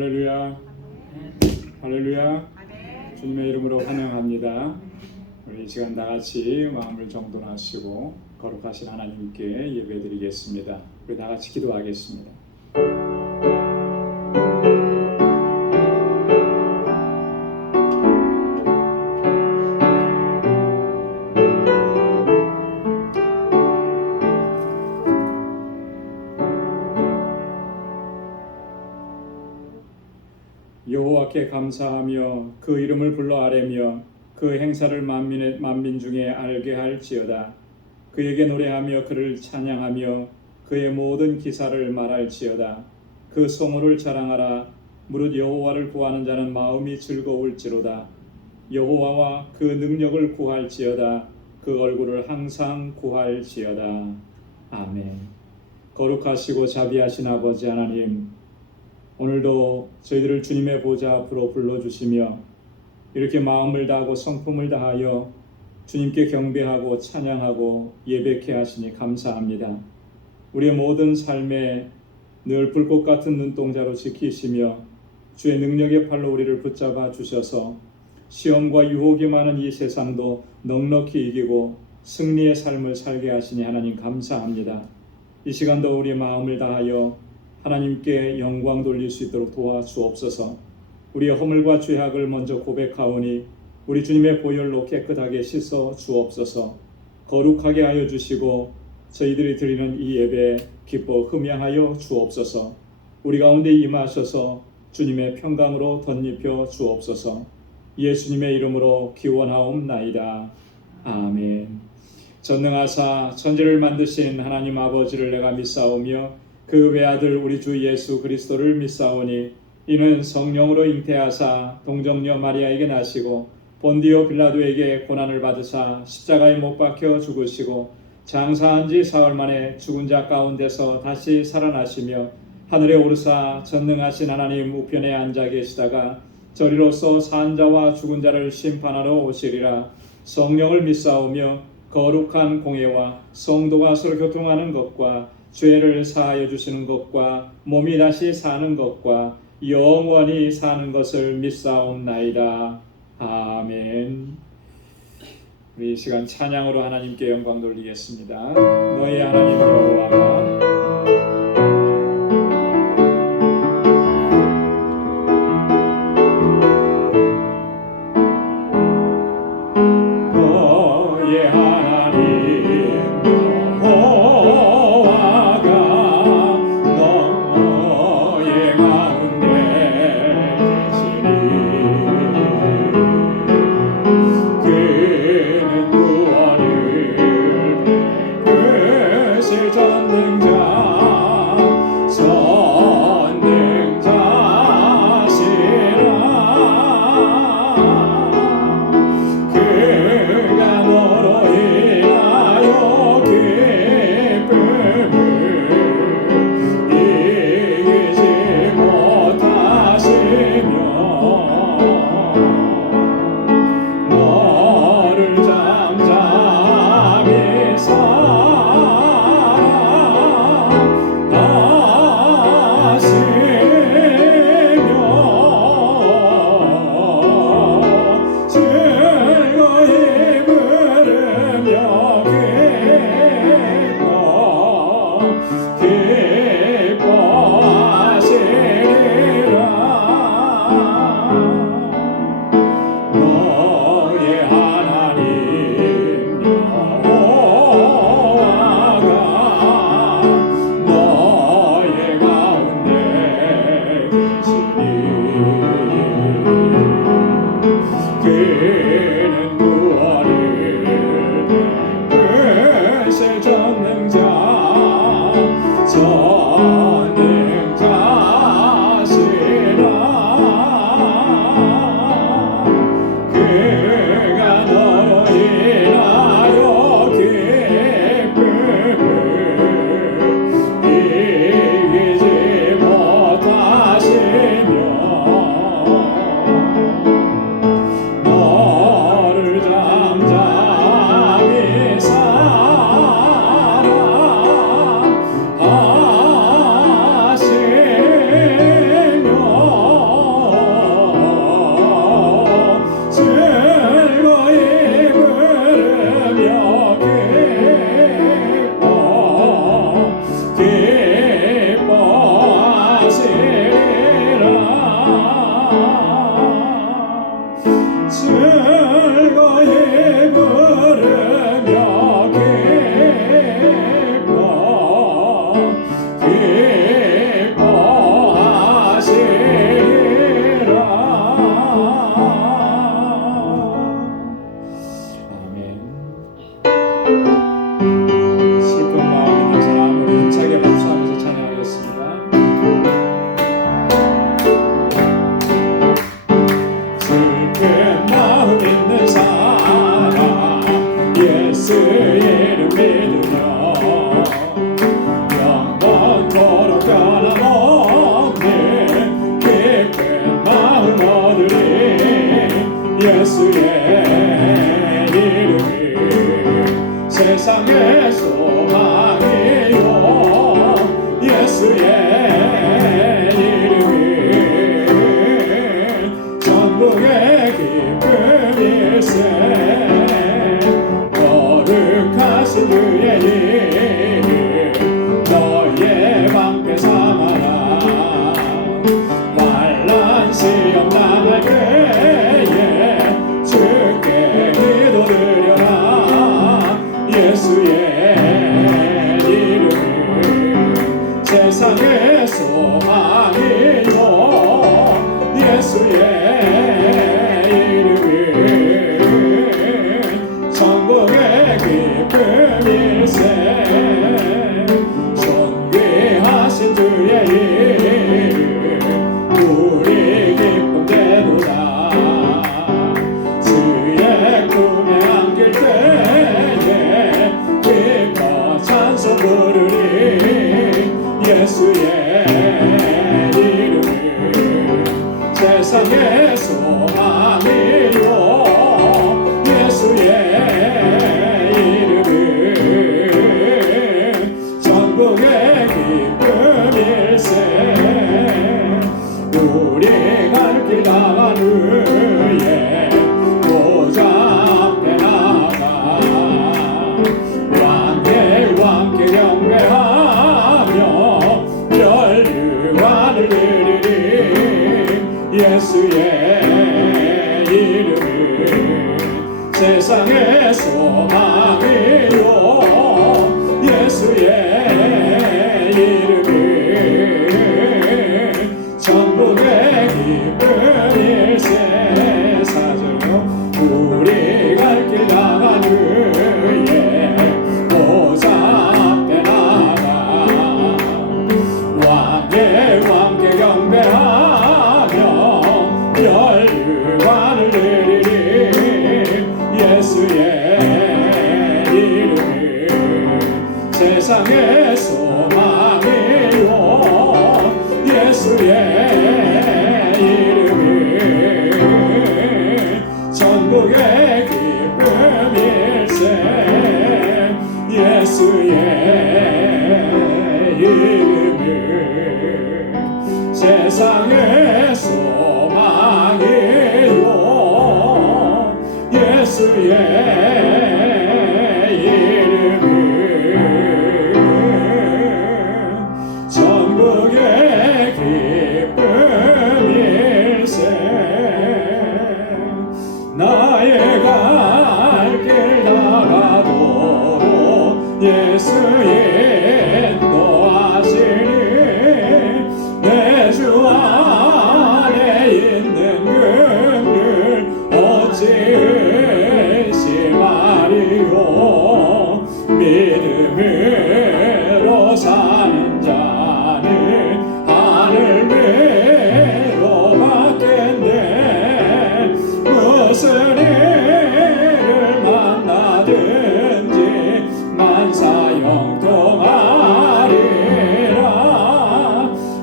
할렐루야. 할렐루야. 주님의 이름으로 환영합니다. 우리 이 시간 다 같이 마음을 정돈하시고 거룩하신 하나님께 예배드리겠습니다. 우리 다 같이 기도하겠습니다. 여호와께 감사하며 그 이름을 불러 아뢰며 그 행사를 만민 중에 알게 할지어다. 그에게 노래하며 그를 찬양하며 그의 모든 기사를 말할지어다. 그 성호를 자랑하라. 무릇 여호와를 구하는 자는 마음이 즐거울지로다. 여호와와 그 능력을 구할지어다. 그 얼굴을 항상 구할지어다. 아멘. 거룩하시고 자비하신 아버지 하나님, 오늘도 저희들을 주님의 보좌 앞으로 불러주시며 이렇게 마음을 다하고 성품을 다하여 주님께 경배하고 찬양하고 예배케 하시니 감사합니다. 우리의 모든 삶에 늘 불꽃 같은 눈동자로 지키시며 주의 능력의 팔로 우리를 붙잡아 주셔서 시험과 유혹이 많은 이 세상도 넉넉히 이기고 승리의 삶을 살게 하시니 하나님 감사합니다. 이 시간도 우리의 마음을 다하여 하나님께 영광 돌릴 수 있도록 도와주옵소서. 우리의 허물과 죄악을 먼저 고백하오니 우리 주님의 보혈로 깨끗하게 씻어 주옵소서. 거룩하게 하여 주시고 저희들이 드리는 이 예배 기뻐 흠양하여 주옵소서. 우리 가운데 임하셔서 주님의 평강으로 덧입혀 주옵소서. 예수님의 이름으로 기원하옵나이다. 아멘. 전능하사 천지를 만드신 하나님 아버지를 내가 믿사오며 그 외아들 우리 주 예수 그리스도를 믿사오니 이는 성령으로 잉태하사 동정녀 마리아에게 나시고 본디오 빌라도에게 고난을 받으사 십자가에 못 박혀 죽으시고 장사한 지 사흘 만에 죽은 자 가운데서 다시 살아나시며 하늘에 오르사 전능하신 하나님 우편에 앉아 계시다가 저리로서 산 자와 죽은 자를 심판하러 오시리라. 성령을 믿사오며 거룩한 공예와 성도가 서로 교통하는 것과 죄를 사하여 주시는 것과 몸이 다시 사는 것과 영원히 사는 것을 믿사옵나이다. 아멘. 우리 이 시간 찬양으로 하나님께 영광 돌리겠습니다. 너희 하나님 여호와가 전능자 즐거이 부르며 기뻐하시리라. 아멘. 슬픈 마음 있는 사람을 힘차게 박수하면서 찬양하겠습니다. 슬픈 마음 있는 사람 예수의 이름 믿으며 영원토록 변함없는 기쁜 마음 얻으리. 예수의 이름이 세상의 소망이요 예수의 이름이 전국의 기쁨일세. 거룩하신 주의 이름 너의 방패 삼아라. 환난 시험 당할 때에 주께 기도드려라. 예수의 이름이 세상의 소망이요 예수의 이름이 천국의 기쁨일세. 존귀하신 주의 이름 우리 기쁨 되도다. 주의 꿈에 안길 때에 기뻐 찬송 부르리. 예수의 이름이 세상의 소망이요 예수의 이름이 전국의 기쁨일세. 우리 갈 길 나간 후에 보좌 앞에 나가 왕께 경배하며 멸류관을 드리리. 예수의 이름이 세상의 소망이요 예수의 이름이 천국의 기쁨일세. 사절로 우리 갈 길 나간 후에 보좌 앞에 나가 왕께 경배하며 멸류관을 드리리. 예수의 이름이 세상의 소망이요 예수의 이름이 천국의 기쁨일세. 예수의 이름이 세상의 소망이요 예수의 이름이 천국의 기쁨일세. 나의 갈 길 나가도록 예수 인도하시니 내 주 안에 있는 긍휼 어찌 의심하리요. 믿음으로 사는 자는 하늘 위로 받겠네. 무슨 일을 만나든지 만사형통하리라.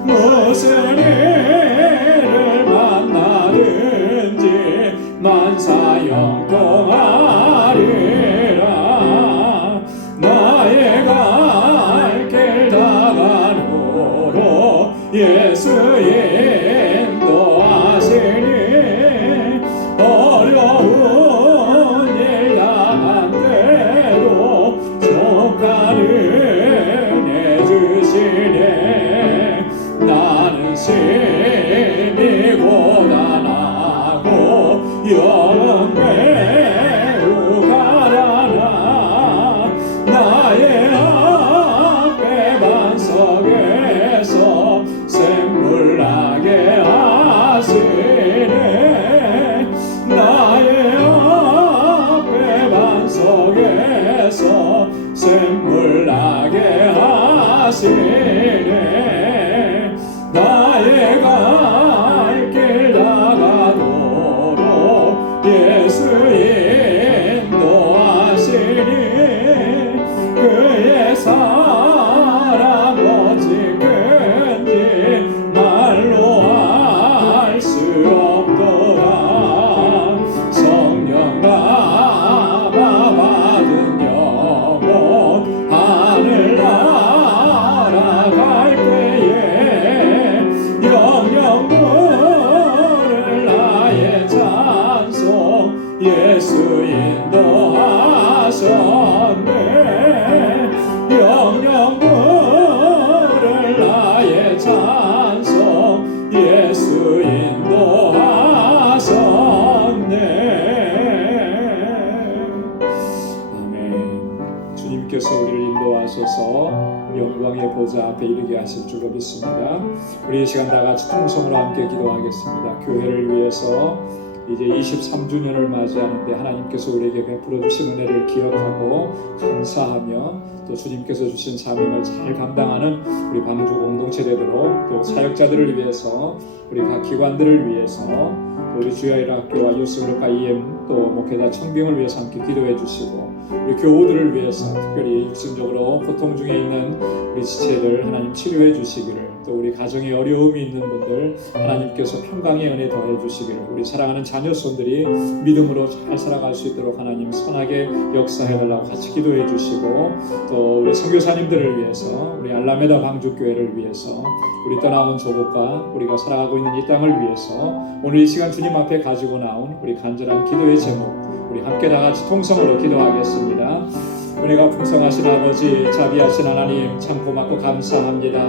무슨 일을 만나든지 만사형통하리라. 나의 갈 길 다가누로 예수 인도하시니 어려운 일 당한 때도 조카를 내주시네. 나는 심히 고단하고 영원 인도하시네 나의 갈 길 나가도록 예수 인도하시니 그의 사랑 어찌 큰지 말로 알 수 없도다 성령 감화 받은 영혼 하늘 날아갈 때에 영영 부를 나의 찬송 예수 인도하셨네 영영 부를 나의 찬송 예수 인도하셨네 아멘. 주님께서 우리를 인도하셔서 영광의 보좌 앞에 이르게 하실 줄로 믿습니다. 우리 이 시간 다 같이 통성으로 함께 기도하겠습니다. 교회를 위해서 이제 23주년을 맞이하는데 하나님께서 우리에게 베풀어 주신 은혜를 기억하고 감사하며 또 주님께서 주신 사명을 잘 감당하는 우리 방주 공동체 되도록 또 사역자들을 위해서 우리 각 기관들을 위해서 또 우리 주야일 학교와 유스그룹과 EM 또 목회자 청빙을 위해서 함께 기도해 주시고 우리 교우들을 위해서 특별히 육신적으로 고통 중에 있는 우리 지체들 하나님 치료해 주시기를 또 우리 가정에 어려움이 있는 분들 하나님께서 평강의 은혜 더해 주시기를 우리 사랑하는 자녀손들이 믿음으로 잘 살아갈 수 있도록 하나님 선하게 역사해 달라고 같이 기도해 주시고 또 우리 선교사님들을 위해서 우리 알라메다 방주교회를 위해서 우리 떠나온 조국과 우리가 살아가고 있는 이 땅을 위해서 오늘 이 시간 주님 앞에 가지고 나온 우리 간절한 기도의 제목 우리 함께 다 같이 통성으로 기도하겠습니다. 은혜가 풍성하신 아버지 자비하신 하나님 참 고맙고 감사합니다.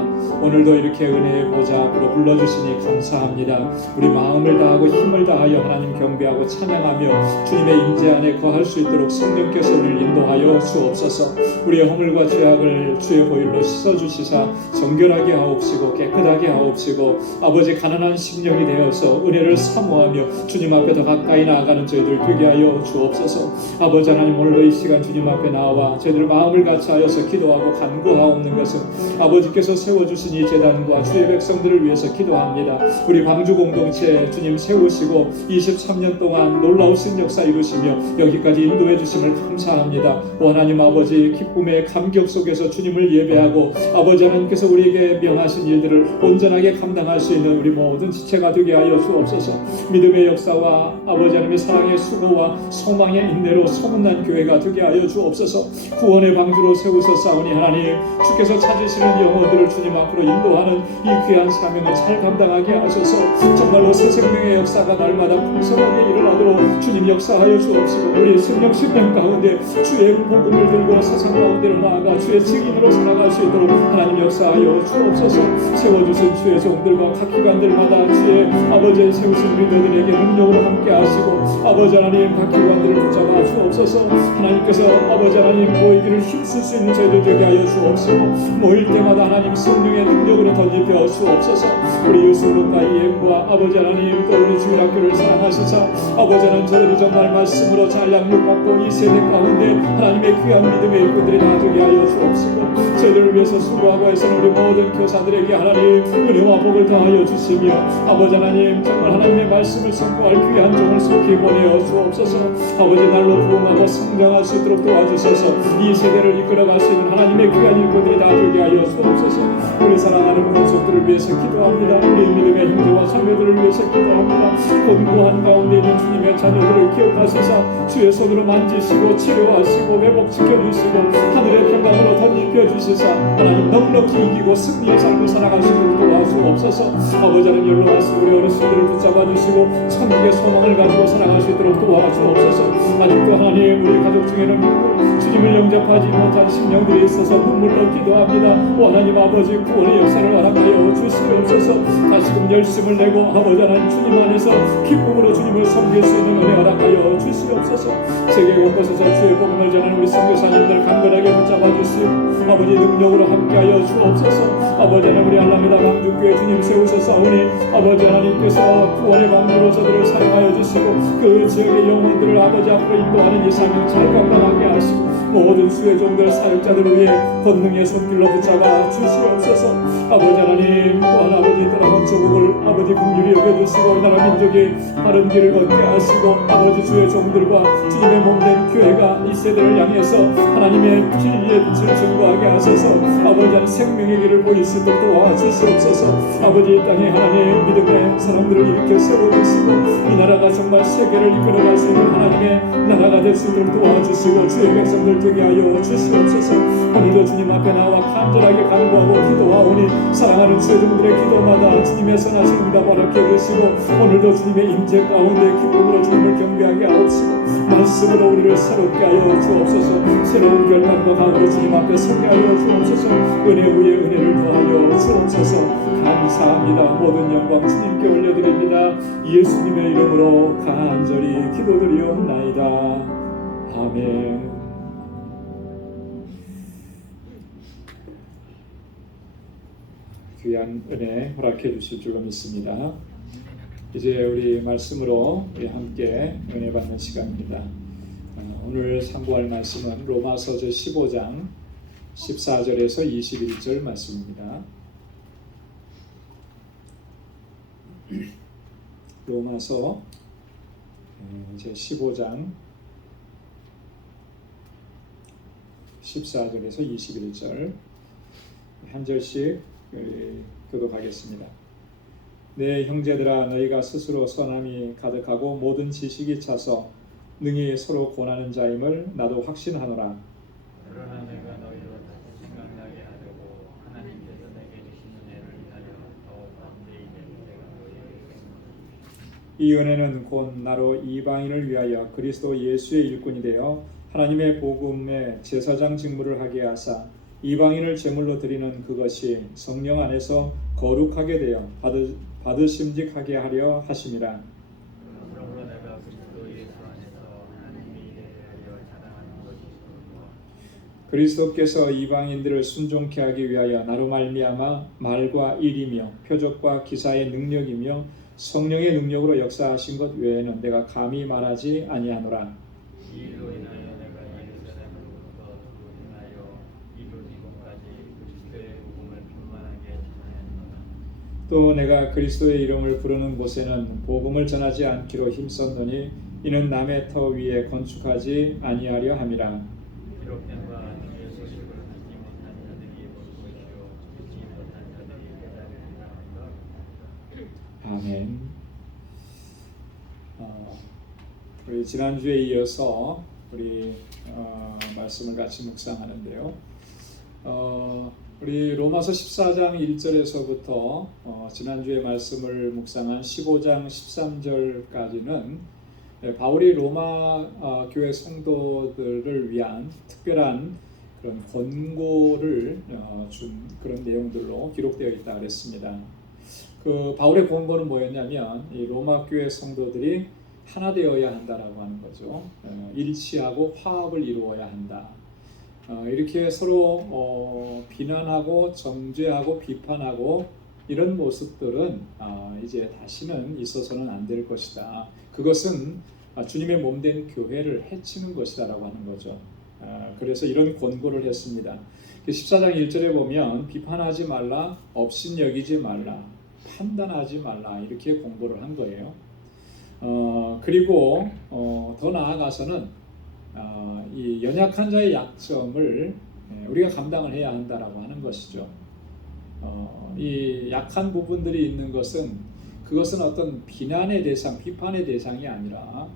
오늘도 이렇게 은혜의 보좌 앞으로 불러주시니 감사합니다. 우리 마음을 다하고 힘을 다하여 하나님 경배하고 찬양하며 주님의 임재 안에 거할 수 있도록 성령께서 우리를 인도하여 주옵소서. 우리의 허물과 죄악을 주의 보혈로 씻어주시사 정결하게 하옵시고 깨끗하게 하옵시고 아버지 가난한 심령이 되어서 은혜를 사모하며 주님 앞에 더 가까이 나아가는 저희들 되게 하여 주옵소서. 아버지 하나님 오늘도 이 시간 주님 앞에 나와 저희들 마음을 같이하여서 기도하고 간구하옵는 것은 아버지께서 세워주신 이 제단과 주의 백성들을 위해서 기도합니다. 우리 방주 공동체 주님 세우시고 23년 동안 놀라우신 역사 이루시며 여기까지 인도해 주심을 감사합니다. 오 하나님 아버지 기쁨의 감격 속에서 주님을 예배하고 아버지 하나님께서 우리에게 명하신 일들을 온전하게 감당할 수 있는 우리 모든 지체가 되게 하여 주옵소서. 믿음의 역사와 아버지 하나님의 사랑의 수고와 소망의 인내로 소문난 교회가 되게 하여 주옵소서. 구원의 방주로 세우셨사오니 하나님 주께서 찾으시는 영혼들을 주님 앞으로 인도하는 이 귀한 사명을 잘 감당하게 하셔서 정말로 새 생명의 역사가 날마다 풍성하게 일어나도록 주님 역사하여 주옵시고 우리 생명 신명 가운데 주의 복음을 들고 세상 가운데로 나아가 주의 증인으로 살아갈 수 있도록 하나님 역사하여 주옵소서. 세워주신 주의 종들과 각 기관들마다 주의 아버지의 세우신 리더들에게 능력으로 함께 하시고 아버지 하나님 각 기관들을 붙잡아 주옵소서. 하나님께서 아버지 하나님 모이기를 힘쓸 수 있는 저희들 되게 하여 주옵시고 모일 때마다 하나님 성령의 능력으로 덧입혀 주옵소서. 우리 유스그룹과 EM과 아버지 하나님 또 우리 주일학교를 사랑하시사 아버지 하나님 저희들이 정말 말씀으로 잘 양육받고 이 세대 가운데 하나님의 귀한 믿음의 일꾼들이 다 되게 하여 주옵시고 저희들을 위해서 수고하고 애쓰는 우리 모든 교사들에게 하나님 은혜와 복을 더하여 주시며 아버지 하나님 정말 하나님의 말씀을 선포할 귀한 종을 속히 보내어 주옵소서. 아버지 날로 부흥하고 성장할 수 있도록 도와주셔서 이 세대를 이끌어갈 수 있는 하나님의 귀한 일꾼들이 다 되게 하여 주옵소서. 우리 사랑하는 권속들을 위해서 기도합니다. 우리 믿음의 형제와 자매들을 위해서 기도합니다. 곤고한 가운데 있는 주님의 자녀들을 기억하시사 주의 손으로 만지시고 치료하시고 회복시켜 주시고 하늘의 평강으로 덧입혀 주시사 하나님 넉넉히 이기고 승리의 삶을 살아갈 수 있도록 도와주옵소서. 아버지 하나님 연로하신 우리 어르신들을 붙잡아 주시고 천국의 소망을 가지고 살아갈 수 있도록 도와주옵소서. 아직도 하나님 우리 가족 중에는 주님을 영접하지 못한 심령들이 있어서 눈물로 기도합니다. 오 하나님 아버지 구원의 역사를 허락하여 주시옵소서. 다시금 열심을 내고 아버지 하나님 주님 안에서 기쁨으로 주님을 섬길 수 있는 은혜 허락하여 주시옵소서. 세계 곳곳에서 주의 복음을 전하는 우리 선교사님들 간절하게 붙잡아 주시고 아버지 능력으로 함께하여 주옵소서. 아버지 하나님 우리 알라메다 방주교회 주님 세우셔사오니 아버지 하나님께서 구원의 방주로 저들을 사용하여 주시고 그 그 지역의 영혼들을 아버지 앞으로 인도하는 이 사명 잘 감당하게 하시고 모든 수의 종들 사역자들 위해 권능의 손길로 붙잡아 주시옵소서. 아버지 하나님, 또한 아버지 떠나간 조국을 아버지 긍휼히 여겨주시고 이 나라 민족이 바른 길을 걷게 하시고 아버지 주의 종들과 주님의 몸된 교회가 이 세대를 향해서 하나님의 진리의 빛을 증거하게 하소서. 아버지 하나님, 생명의 길을 보일 수 있도록 도와주시옵소서. 아버지 이 땅에 하나님의 믿음의 사람들을 일으켜 세워주시고 이 나라가 정말 세계를 이끌어갈 수 있는 하나님의 나라가 될 수 있도록 도와주시고 주의 백성들 되게 하여 주시옵소서. 오늘도 주님 앞에 나와 간절하게 간구하고 기도하오니 사랑하는 주의 종들의 기도마다 주님의 선하신 응답 허락해 주시고 오늘도 주님의 임재 가운데 기쁨으로 주님을 경배하게 하옵시고 말씀으로 우리를 새롭게 하여 주옵소서. 새로운 결단과 각오로 주님 앞에 서게 하여 주옵소서. 은혜 위에 은혜를 더하여 주옵소서. 감사합니다. 모든 영광 주님께 올려드립니다. 예수님의 이름으로 간절히 기도드리옵나이다. 아멘. 귀한 은혜 허락해 주실 줄로 믿습니다. 이제 우리 말씀으로 우리 함께 은혜 받는 시간입니다. 오늘 상고할 말씀은 로마서 제15장 14절에서 21절 말씀입니다. 로마서 제15장 14절에서 21절 한 절씩 교독하겠습니다. 내 형제들아, 너희가 스스로 선함이 가득하고 모든 지식이 차서 능히 서로 권하는 자임을 나도 확신하노라. 그러나 내가 너희로 다시 생각나게 하려고 하나님께서 내게 주신 은혜를 인하여 더욱 담대히 내가 너희에게 이 은혜는 곧 나로 이방인을 위하여 그리스도 예수의 일꾼이 되어 하나님의 복음의 제사장 직무를 하게 하사 이방인을 제물로 드리는 그것이 성령 안에서 거룩하게 되어 받으심직하게 하려 하심이라. 그러므로 내가 그리스도 예수 안에서 하나님이 대하여 자랑하는 것이 그리스도께서 이방인들을 순종케 하기 위하여 나로 말미암아 말과 일이며 표적과 기사의 능력이며 성령의 능력으로 역사하신 것 외에는 내가 감히 말하지 아니하노라. 이 일로 인하여 내가 예루살렘으로부터 인하여 이루 지금까지 그리스도의 복음을 편만하게 전하였노라. 또 내가 그리스도의 이름을 부르는 곳에는 복음을 전하지 않기로 힘썼노니 이는 남의 터 위에 건축하지 아니하려 함이라. 기록된 바 주의 소식을 듣지 못한 자들이 볼 것이요 듣지 못한 자들이 깨달으리라. 아멘. 우리 지난주에 이어서 우리 말씀을 같이 묵상하는데요. 우리 로마서 14장 1절에서부터 지난주에 말씀을 묵상한 15장 13절까지는 바울이 로마 교회 성도들을 위한 특별한 그런 권고를 준 그런 내용들로 기록되어 있다 그랬습니다. 그 바울의 권고는 뭐였냐면 이 로마 교회 성도들이 하나 되어야 한다라고 하는 거죠. 일치하고 화합을 이루어야 한다. 이렇게 서로 비난하고 정죄하고 비판하고 이런 모습들은 이제 다시는 있어서는 안 될 것이다. 그것은 주님의 몸된 교회를 해치는 것이다라고 하는 거죠. 그래서 이런 권고를 했습니다. 14장 1절에 보면 비판하지 말라, 업신여기지 말라, 판단하지 말라 이렇게 권고를 한 거예요. 그리고 더 나아가서는 이 연약한 자의 약점을 우리가 감당을 해야 한다라고 하는 것이죠. 이 약한 부분들이 있는 것은 그것은 어떤 비난의 대상, 비판의 대상이 아니라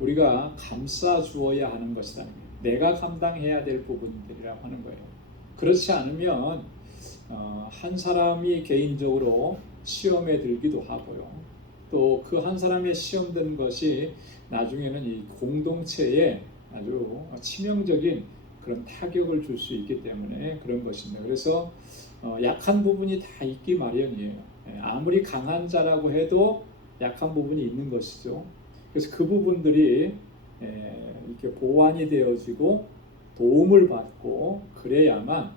우리가 감싸 주어야 하는 것이다. 내가 감당해야 될 부분들이라고 하는 거예요. 그렇지 않으면 한 사람이 개인적으로 시험에 들기도 하고요. 또 그 한 사람의 시험된 것이 나중에는 이 공동체에 아주 치명적인 그런 타격을 줄 수 있기 때문에 그런 것입니다. 그래서 약한 부분이 다 있기 마련이에요. 아무리 강한 자라고 해도 약한 부분이 있는 것이죠. 그래서 그 부분들이 이렇게 보완이 되어지고 도움을 받고 그래야만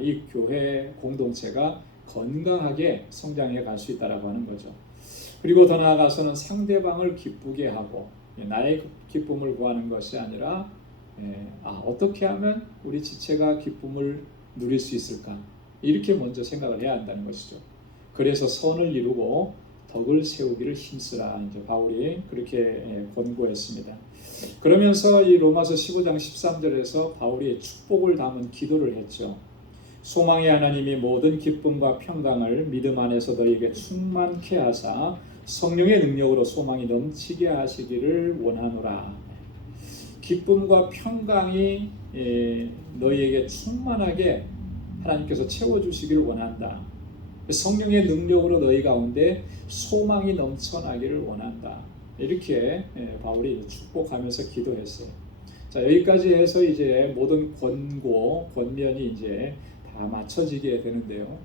이 교회 공동체가 건강하게 성장해 갈 수 있다라고 하는 거죠. 그리고 더 나아가서는 상대방을 기쁘게 하고 나의 기쁨을 구하는 것이 아니라 어떻게 하면 우리 지체가 기쁨을 누릴 수 있을까? 이렇게 먼저 생각을 해야 한다는 것이죠. 그래서 선을 이루고 덕을 세우기를 힘쓰라. 이제 바울이 그렇게 권고했습니다. 그러면서 이 로마서 15장 13절에서 바울이 축복을 담은 기도를 했죠. 소망의 하나님이 모든 기쁨과 평강을 믿음 안에서 너희에게 충만케 하사 성령의 능력으로 소망이 넘치게 하시기를 원하노라. 기쁨과 평강이 너희에게 충만하게 하나님께서 채워주시기를 원한다. 성령의 능력으로 너희 가운데 소망이 넘쳐나기를 원한다. 이렇게 바울이 축복하면서 기도했어요. 자, 여기까지 해서 이제 모든 권면이 이제 다 맞춰지게 되는데요.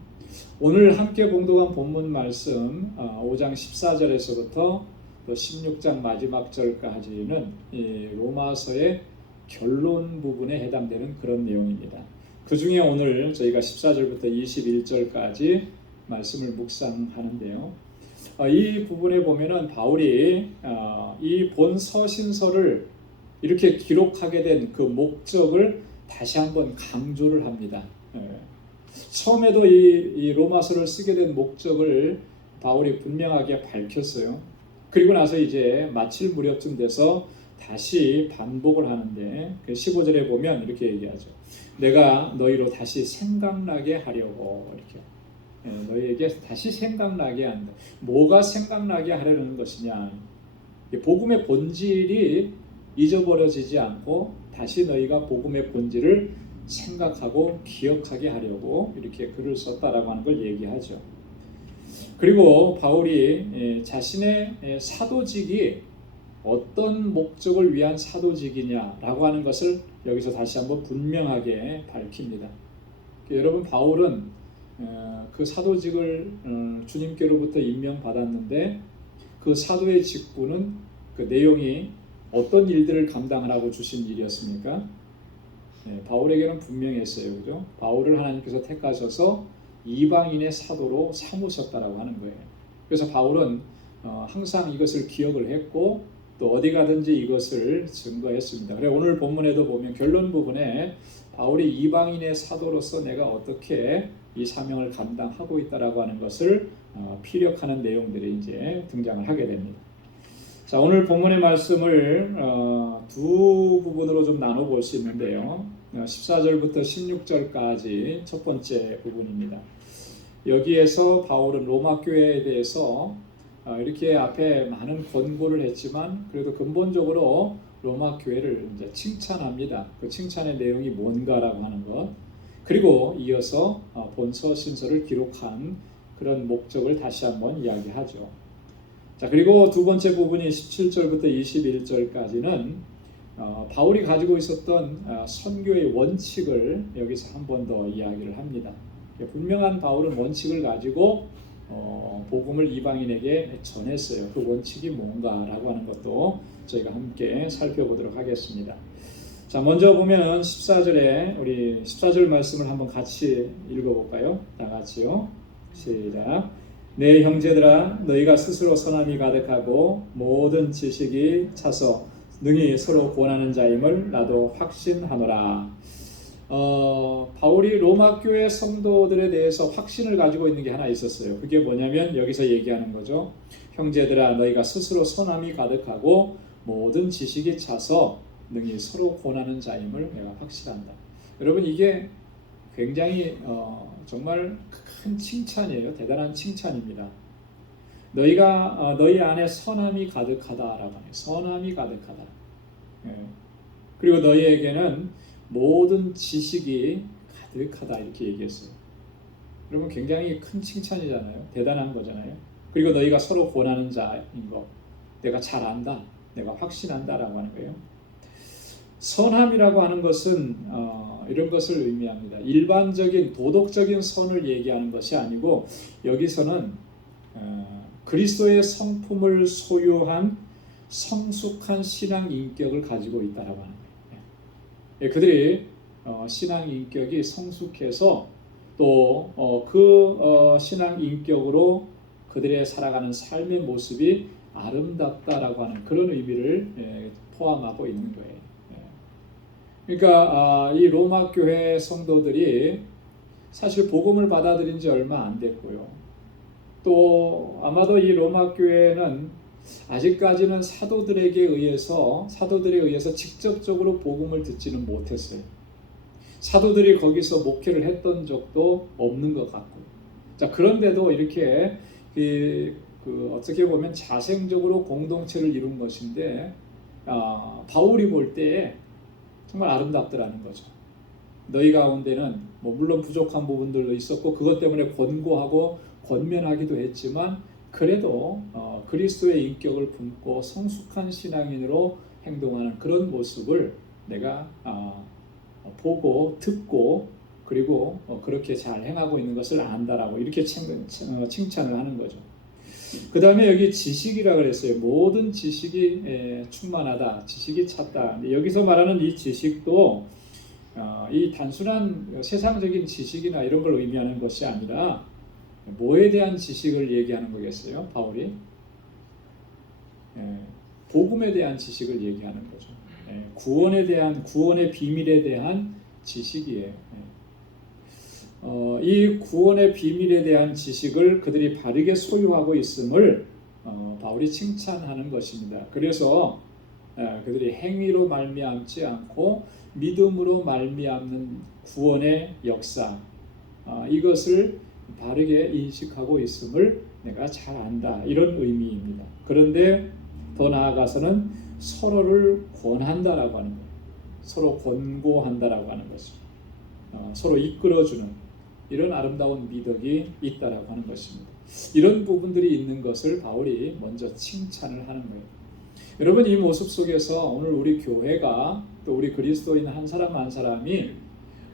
오늘 함께 봉독한 본문 말씀 5장 14절에서부터 또 16장 마지막 절까지는 로마서의 결론 부분에 해당되는 그런 내용입니다. 그 중에 오늘 저희가 14절부터 21절까지 말씀을 묵상하는데요. 이 부분에 보면은 바울이 이 본 서신서를 이렇게 기록하게 된 그 목적을 다시 한번 강조를 합니다. 처음에도 이 로마서를 쓰게 된 목적을 바울이 분명하게 밝혔어요. 그리고 나서 이제 마칠 무렵쯤 돼서 다시 반복을 하는데 15절에 보면 이렇게 얘기하죠. 내가 너희로 다시 생각나게 하려고 이렇게 너희에게 다시 생각나게 한다. 뭐가 생각나게 하려는 것이냐? 복음의 본질이 잊어버려지지 않고 다시 너희가 복음의 본질을 생각하고 기억하게 하려고 이렇게 글을 썼다라고 하는 걸 얘기하죠. 그리고 바울이 자신의 사도직이 어떤 목적을 위한 사도직이냐라고 하는 것을 여기서 다시 한번 분명하게 밝힙니다. 여러분, 바울은 그 사도직을 주님께로부터 임명받았는데 그 사도의 직분은 그 내용이 어떤 일들을 감당하라고 주신 일이었습니까? 바울에게는 분명했어요. 그죠? 바울을 하나님께서 택하셔서 이방인의 사도로 삼으셨다라고 하는 거예요. 그래서 바울은 항상 이것을 기억을 했고 또 어디 가든지 이것을 증거했습니다. 그래 오늘 본문에도 보면 결론 부분에 바울이 이방인의 사도로서 내가 어떻게 이 사명을 감당하고 있다라고 하는 것을 피력하는 내용들이 이제 등장을 하게 됩니다. 자, 오늘 본문의 말씀을 두 부분으로 좀 나눠 볼 수 있는데요. 14절부터 16절까지 첫 번째 부분입니다. 여기에서 바울은 로마 교회에 대해서 이렇게 앞에 많은 권고를 했지만 그래도 근본적으로 로마 교회를 이제 칭찬합니다. 그 칭찬의 내용이 뭔가라고 하는 것. 그리고 이어서 본서 신서를 기록한 그런 목적을 다시 한번 이야기하죠. 자, 그리고 두 번째 부분이 17절부터 21절까지는 바울이 가지고 있었던 선교의 원칙을 여기서 한 번 더 이야기를 합니다. 분명한 바울은 원칙을 가지고 복음을 이방인에게 전했어요. 그 원칙이 뭔가라고 하는 것도 저희가 함께 살펴보도록 하겠습니다. 자, 먼저 보면 14절에 우리 14절 말씀을 한번 같이 읽어볼까요? 다 같이요. 시작. 내 형제들아, 너희가 스스로 선함이 가득하고 모든 지식이 차서 능히 서로 권하는 자임을 나도 확신하노라. 바울이 로마 교회 성도들에 대해서 확신을 가지고 있는 게 하나 있었어요. 그게 뭐냐면 여기서 얘기하는 거죠. 형제들아, 너희가 스스로 선함이 가득하고 모든 지식이 차서 능히 서로 권하는 자임을 내가 확신한다. 여러분, 이게 굉장히 정말 큰 칭찬이에요. 대단한 칭찬입니다. 너희가 너희 안에 선함이 가득하다라고 하네요. 선함이 가득하다. 그리고 너희에게는 모든 지식이 가득하다 이렇게 얘기했어요. 여러분, 굉장히 큰 칭찬이잖아요. 대단한 거잖아요. 그리고 너희가 서로 권하는 자인 거, 내가 잘 안다, 내가 확신한다라고 하는 거예요. 선함이라고 하는 것은 이런 것을 의미합니다. 일반적인 도덕적인 선을 얘기하는 것이 아니고 여기서는 그리스도의 성품을 소유한 성숙한 신앙 인격을 가지고 있다라고 하는 거예요. 그들이 신앙 인격이 성숙해서 또 그 신앙 인격으로 그들의 살아가는 삶의 모습이 아름답다라고 하는 그런 의미를 포함하고 있는 거예요. 그러니까 이 로마 교회 성도들이 사실 복음을 받아들인 지 얼마 안 됐고요. 또 아마도 이 로마 교회는 아직까지는 사도들에 의해서 직접적으로 복음을 듣지는 못했어요. 사도들이 거기서 목회를 했던 적도 없는 것 같고요. 자, 그런데도 이렇게 어떻게 보면 자생적으로 공동체를 이룬 것인데 바울이 볼 때 정말 아름답더라는 거죠. 너희 가운데는 물론 부족한 부분들도 있었고 그것 때문에 권고하고 권면하기도 했지만 그래도 그리스도의 인격을 품고 성숙한 신앙인으로 행동하는 그런 모습을 내가 보고 듣고 그리고 그렇게 잘 행하고 있는 것을 안다라고 이렇게 칭찬을 하는 거죠. 그 다음에 여기 지식이라고 그랬어요. 모든 지식이 충만하다, 지식이 찼다. 여기서 말하는 이 지식도 이 단순한 세상적인 지식이나 이런 걸 의미하는 것이 아니라 뭐에 대한 지식을 얘기하는 거겠어요? 바울이 복음에 대한 지식을 얘기하는 거죠. 구원의 비밀에 대한 지식이에요. 이 구원의 비밀에 대한 지식을 그들이 바르게 소유하고 있음을 바울이 칭찬하는 것입니다. 그래서 그들이 행위로 말미암지 않고 믿음으로 말미암는 구원의 역사, 이것을 바르게 인식하고 있음을 내가 잘 안다, 이런 의미입니다. 그런데 더 나아가서는 서로를 권한다라고 하는 거예요. 서로 권고한다라고 하는 거죠. 서로 이끌어주는 이런 아름다운 미덕이 있다라고 하는 것입니다. 이런 부분들이 있는 것을 바울이 먼저 칭찬을 하는 거예요. 여러분, 이 모습 속에서 오늘 우리 교회가 또 우리 그리스도인 한 사람 한 사람이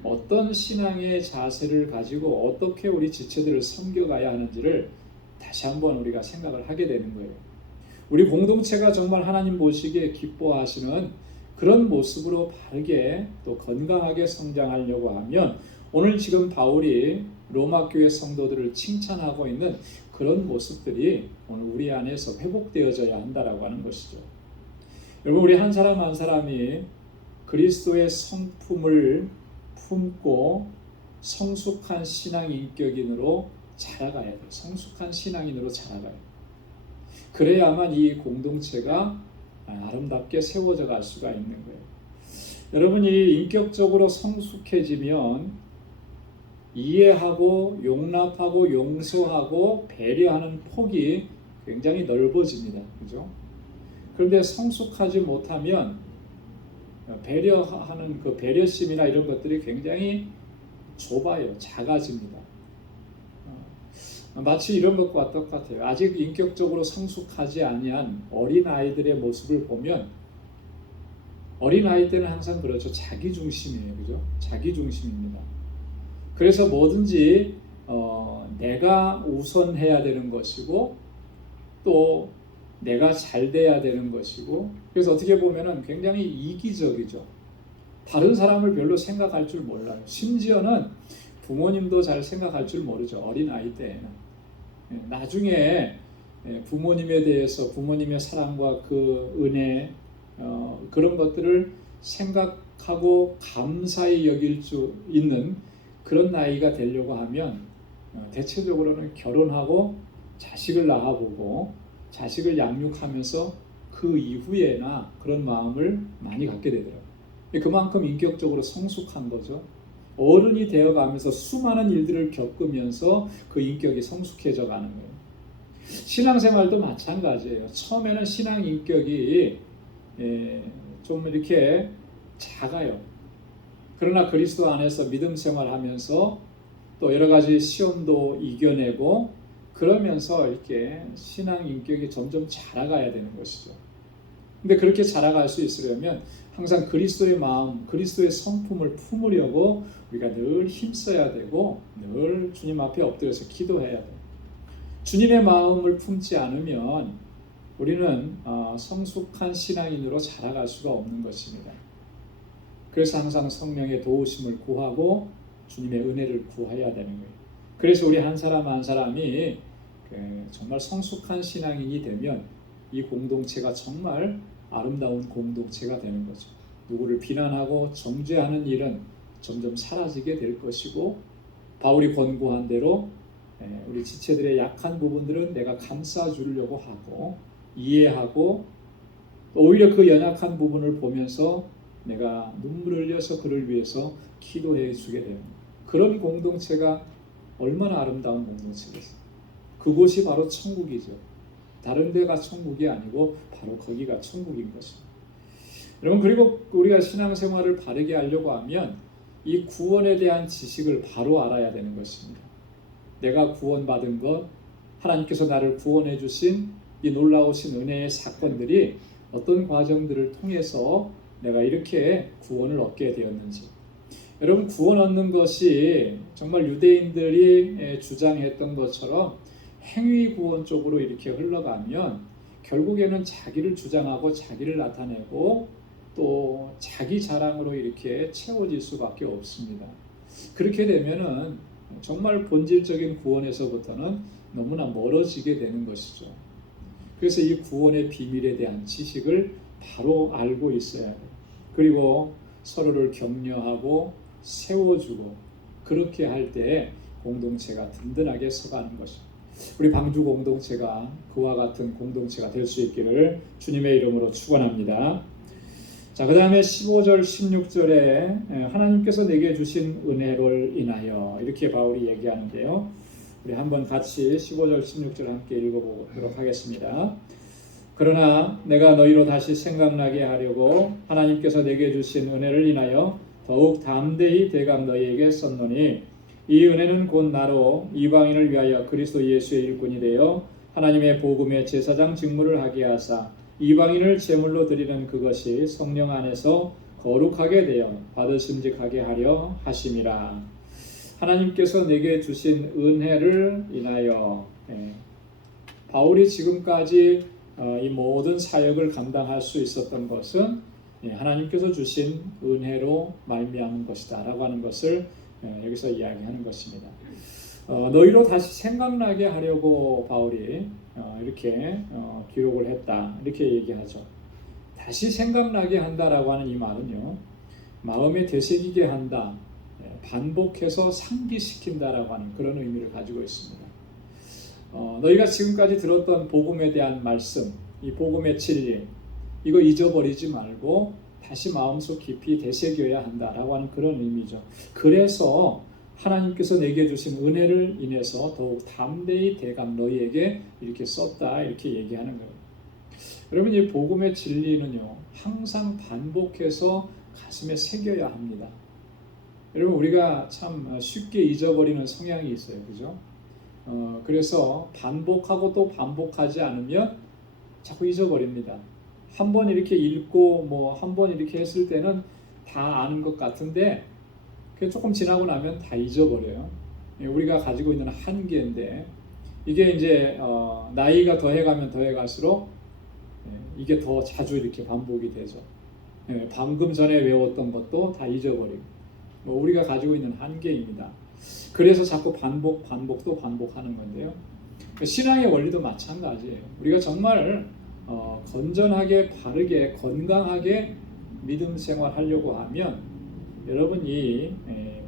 어떤 신앙의 자세를 가지고 어떻게 우리 지체들을 섬겨가야 하는지를 다시 한번 우리가 생각을 하게 되는 거예요. 우리 공동체가 정말 하나님 보시기에 기뻐하시는 그런 모습으로 바르게 또 건강하게 성장하려고 하면 오늘 지금 바울이 로마 교회 성도들을 칭찬하고 있는 그런 모습들이 오늘 우리 안에서 회복되어져야 한다라고 하는 것이죠. 여러분, 우리 한 사람 한 사람이 그리스도의 성품을 품고 성숙한 신앙 인격인으로 자라가야 돼요. 성숙한 신앙인으로 자라가야 돼요. 그래야만 이 공동체가 아름답게 세워져 갈 수가 있는 거예요. 여러분이 인격적으로 성숙해지면 이해하고 용납하고 용서하고 배려하는 폭이 굉장히 넓어집니다. 그죠? 그런데 성숙하지 못하면 배려하는 그 배려심이나 이런 것들이 굉장히 좁아요. 작아집니다. 마치 이런 것과 똑같아요. 아직 인격적으로 성숙하지 아니한 어린아이들의 모습을 보면 어린아이 때는 항상 그렇죠. 자기중심이에요. 그죠? 자기중심입니다. 그래서 뭐든지 내가 우선해야 되는 것이고 또 내가 잘 돼야 되는 것이고 그래서 어떻게 보면은 굉장히 이기적이죠. 다른 사람을 별로 생각할 줄 몰라요. 심지어는 부모님도 잘 생각할 줄 모르죠. 어린아이 때에는. 나중에 부모님에 대해서 부모님의 사랑과 그 은혜 그런 것들을 생각하고 감사히 여길 수 있는 그런 나이가 되려고 하면 대체적으로는 결혼하고 자식을 낳아보고 자식을 양육하면서 그 이후에나 그런 마음을 많이 갖게 되더라고요. 그만큼 인격적으로 성숙한 거죠. 어른이 되어가면서 수많은 일들을 겪으면서 그 인격이 성숙해져 가는 거예요. 신앙생활도 마찬가지예요. 처음에는 신앙 인격이 좀 이렇게 작아요. 그러나 그리스도 안에서 믿음 생활하면서 또 여러 가지 시험도 이겨내고 그러면서 이렇게 신앙 인격이 점점 자라가야 되는 것이죠. 근데 그렇게 자라갈 수 있으려면 항상 그리스도의 마음, 그리스도의 성품을 품으려고 우리가 늘 힘써야 되고 늘 주님 앞에 엎드려서 기도해야 돼요. 주님의 마음을 품지 않으면 우리는 성숙한 신앙인으로 자라갈 수가 없는 것입니다. 그래서 항상 성령의 도우심을 구하고 주님의 은혜를 구해야 되는 거예요. 그래서 우리 한 사람 한 사람이 정말 성숙한 신앙인이 되면 이 공동체가 정말 아름다운 공동체가 되는 거죠. 누구를 비난하고 정죄하는 일은 점점 사라지게 될 것이고, 바울이 권고한 대로 우리 지체들의 약한 부분들은 내가 감싸주려고 하고 이해하고, 오히려 그 연약한 부분을 보면서 내가 눈물을 흘려서 그를 위해서 기도해 주게 됩니다. 그런 공동체가 얼마나 아름다운 공동체겠어요. 그곳이 바로 천국이죠. 다른 데가 천국이 아니고 바로 거기가 천국인 것입니다. 여러분, 그리고 우리가 신앙생활을 바르게 하려고 하면 이 구원에 대한 지식을 바로 알아야 되는 것입니다. 내가 구원받은 것, 하나님께서 나를 구원해 주신 이 놀라우신 은혜의 사건들이 어떤 과정들을 통해서 내가 이렇게 구원을 얻게 되었는지. 여러분, 구원 얻는 것이 정말 유대인들이 주장했던 것처럼 행위 구원 쪽으로 이렇게 흘러가면 결국에는 자기를 주장하고 자기를 나타내고 또 자기 자랑으로 이렇게 채워질 수밖에 없습니다. 그렇게 되면은 정말 본질적인 구원에서부터는 너무나 멀어지게 되는 것이죠. 그래서 이 구원의 비밀에 대한 지식을 바로 알고 있어야 해요. 그리고 서로를 격려하고 세워주고, 그렇게 할 때 공동체가 든든하게 서가는 것입니다. 우리 방주 공동체가 그와 같은 공동체가 될 수 있기를 주님의 이름으로 축원합니다. 자, 그 다음에 15절 16절에 하나님께서 내게 주신 은혜를 인하여, 이렇게 바울이 얘기하는데요. 우리 한번 같이 15절 16절 함께 읽어보도록 하겠습니다. 그러나 내가 너희로 다시 생각나게 하려고 하나님께서 내게 주신 은혜를 인하여 더욱 담대히 대감 너희에게 썼노니, 이 은혜는 곧 나로 이방인을 위하여 그리스도 예수의 일꾼이 되어 하나님의 복음의 제사장 직무를 하게 하사 이방인을 제물로 드리는 그것이 성령 안에서 거룩하게 되어 받으심직하게 하려 하심이라. 하나님께서 내게 주신 은혜를 인하여, 바울이 지금까지 이 모든 사역을 감당할 수 있었던 것은 하나님께서 주신 은혜로 말미암은 것이다 라고 하는 것을 여기서 이야기하는 것입니다. 너희로 다시 생각나게 하려고 바울이 이렇게 기록을 했다, 이렇게 얘기하죠. 다시 생각나게 한다라고 하는 이 말은요, 마음에 되새기게 한다, 반복해서 상기시킨다라고 하는 그런 의미를 가지고 있습니다. 너희가 지금까지 들었던 복음에 대한 말씀, 이 복음의 진리, 이거 잊어버리지 말고 다시 마음속 깊이 되새겨야 한다라고 하는 그런 의미죠. 그래서 하나님께서 내게 주신 은혜를 인해서 더욱 담대히 대감 너희에게 이렇게 썼다, 이렇게 얘기하는 거예요. 여러분, 이 복음의 진리는요, 항상 반복해서 가슴에 새겨야 합니다. 여러분, 우리가 참 쉽게 잊어버리는 성향이 있어요, 그죠? 그래서 반복하고 또 반복하지 않으면 자꾸 잊어버립니다. 한 번 이렇게 읽고 뭐 한 번 이렇게 했을 때는 다 아는 것 같은데, 조금 지나고 나면 다 잊어버려요. 우리가 가지고 있는 한계인데, 이게 이제 나이가 더해가면 더해갈수록 이게 더 자주 이렇게 반복이 되죠. 방금 전에 외웠던 것도 다 잊어버리고, 우리가 가지고 있는 한계입니다. 그래서 자꾸 반복 또 반복하는 건데요. 신앙의 원리도 마찬가지예요. 우리가 정말 건전하게, 바르게, 건강하게 믿음 생활하려고 하면 여러분, 이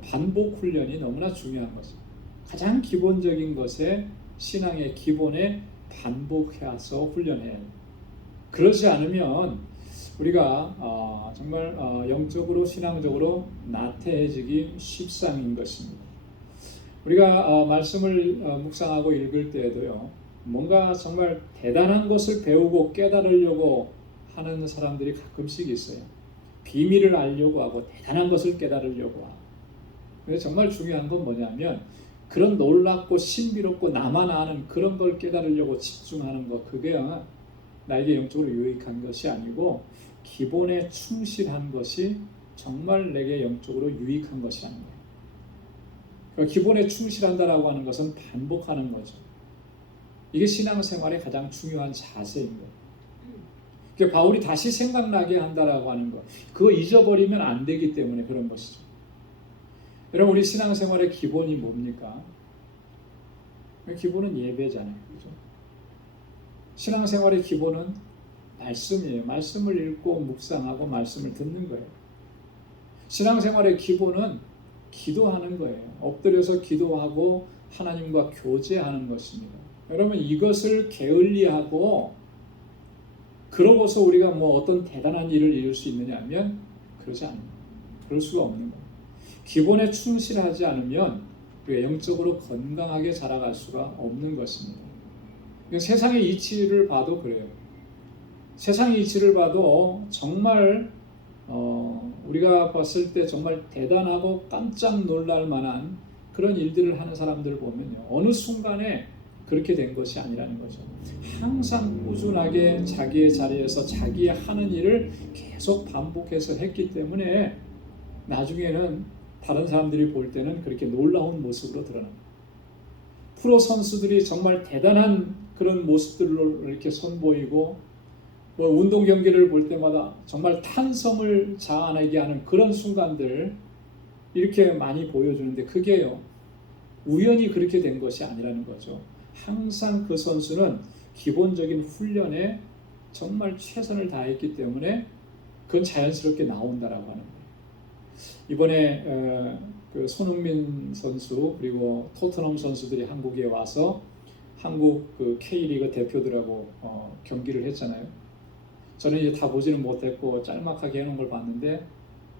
반복 훈련이 너무나 중요한 것입니다. 가장 기본적인 것에, 신앙의 기본에 반복해서 훈련해야 해요. 그러지 않으면 우리가 정말 영적으로, 신앙적으로 나태해지기 십상인 것입니다. 우리가 말씀을 묵상하고 읽을 때에도요, 뭔가 정말 대단한 것을 배우고 깨달으려고 하는 사람들이 가끔씩 있어요. 비밀을 알려고 하고 대단한 것을 깨달으려고 하고. 근데 정말 중요한 건 뭐냐면, 그런 놀랍고 신비롭고 나만 아는 그런 걸 깨달으려고 집중하는 것, 그게 나에게 영적으로 유익한 것이 아니고 기본에 충실한 것이 정말 내게 영적으로 유익한 것이라는 거예요. 그러니까 기본에 충실한다라고 하는 것은 반복하는 거죠. 이게 신앙생활의 가장 중요한 자세인 거예요. 그러니까 바울이 다시 생각나게 한다라고 하는 것, 그거 잊어버리면 안 되기 때문에 그런 것이죠. 여러분, 우리 신앙생활의 기본이 뭡니까? 기본은 예배잖아요, 그렇죠? 신앙생활의 기본은 말씀이에요. 말씀을 읽고 묵상하고 말씀을 듣는 거예요. 신앙생활의 기본은 기도하는 거예요. 엎드려서 기도하고 하나님과 교제하는 것입니다. 여러분, 이것을 게을리하고 그러고서 우리가 뭐 어떤 대단한 일을 이룰 수 있느냐 하면 그러지 않습니다. 그럴 수가 없는 거예요. 기본에 충실하지 않으면 우리가 영적으로 건강하게 자라갈 수가 없는 것입니다. 세상의 이치를 봐도 그래요. 세상의 이치를 봐도 정말 우리가 봤을 때 정말 대단하고 깜짝 놀랄 만한 그런 일들을 하는 사람들을 보면요, 어느 순간에 그렇게 된 것이 아니라는 거죠. 항상 꾸준하게 자기의 자리에서 자기의 하는 일을 계속 반복해서 했기 때문에 나중에는 다른 사람들이 볼 때는 그렇게 놀라운 모습으로 드러납니다. 프로 선수들이 정말 대단한 그런 모습들로 이렇게 선보이고, 뭐 운동 경기를 볼 때마다 정말 탄성을 자아내게 하는 그런 순간들 이렇게 많이 보여주는데, 그게요, 우연히 그렇게 된 것이 아니라는 거죠. 항상 그 선수는 기본적인 훈련에 정말 최선을 다했기 때문에 그건 자연스럽게 나온다라고 하는 거예요. 이번에 그 손흥민 선수 그리고 토트넘 선수들이 한국에 와서 한국 그 K리그 대표들하고 경기를 했잖아요. 저는 이제 다 보지는 못했고 짤막하게 해놓은 걸 봤는데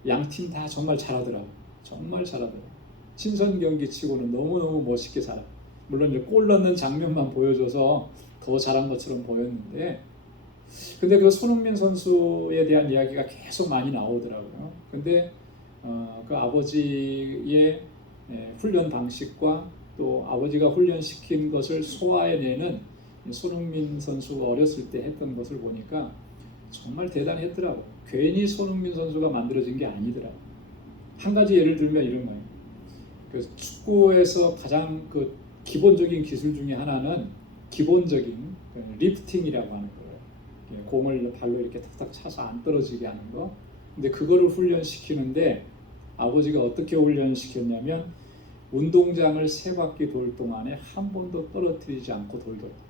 양 팀 다 정말 잘하더라고요. 정말 잘하더라고요. 친선 경기 치고는 너무너무 멋있게 잘하고, 물론 이제 골 넣는 장면만 보여줘서 더 잘한 것처럼 보였는데, 근데 그 손흥민 선수에 대한 이야기가 계속 많이 나오더라고요. 근데 그 아버지의 훈련 방식과 또 아버지가 훈련시킨 것을 소화해내는 손흥민 선수가 어렸을 때 했던 것을 보니까 정말 대단했더라고요. 괜히 손흥민 선수가 만들어진 게 아니더라고요. 한 가지 예를 들면 이런 거예요. 그 축구에서 가장 그 기본적인 기술 중에 하나는 기본적인 리프팅이라고 하는 거예요. 공을 발로 이렇게 탁탁 차서 안 떨어지게 하는 거. 근데 그거를 훈련시키는데 아버지가 어떻게 훈련시켰냐면 운동장을 3바퀴 돌 동안에 한 번도 떨어뜨리지 않고 돌더라고요.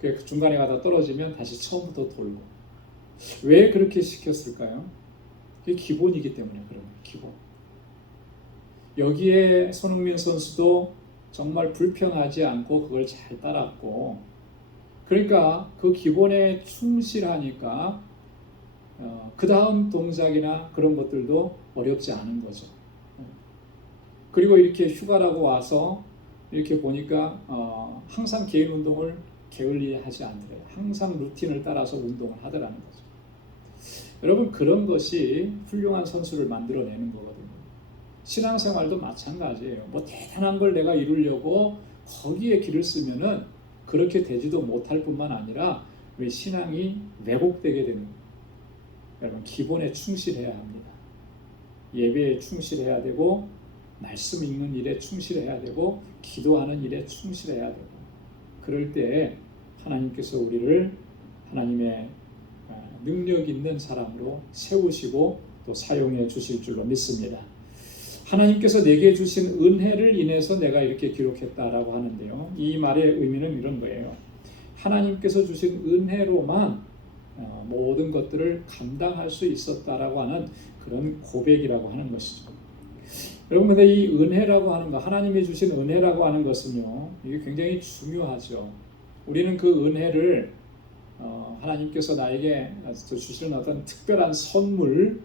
그 중간에 가다 떨어지면 다시 처음부터 돌고. 왜 그렇게 시켰을까요? 그게 기본이기 때문에 그런 거예요. 기본. 여기에 손흥민 선수도 정말 불평하지 않고 그걸 잘 따랐고, 그러니까 그 기본에 충실하니까 그 다음 동작이나 그런 것들도 어렵지 않은 거죠. 그리고 이렇게 휴가라고 와서 이렇게 보니까 항상 개인 운동을 게을리하지 않더래요. 항상 루틴을 따라서 운동을 하더라는 거죠. 여러분, 그런 것이 훌륭한 선수를 만들어내는 거거든요. 신앙생활도 마찬가지예요. 뭐 대단한 걸 내가 이루려고 거기에 길을 쓰면은 그렇게 되지도 못할 뿐만 아니라 우리 신앙이 왜곡되게 되는 거예요. 여러분, 기본에 충실해야 합니다. 예배에 충실해야 되고, 말씀 읽는 일에 충실해야 되고, 기도하는 일에 충실해야 되고, 그럴 때 하나님께서 우리를 하나님의 능력 있는 사람으로 세우시고 또 사용해 주실 줄로 믿습니다. 하나님께서 내게 주신 은혜를 인해서 내가 이렇게 기록했다라고 하는데요, 이 말의 의미는 이런 거예요. 하나님께서 주신 은혜로만 모든 것들을 감당할 수 있었다라고 하는 그런 고백이라고 하는 것이죠. 여러분, 근데 이 은혜라고 하는 거, 하나님이 주신 은혜라고 하는 것은요, 이게 굉장히 중요하죠. 우리는 그 은혜를 하나님께서 나에게 주시는 어떤 특별한 선물,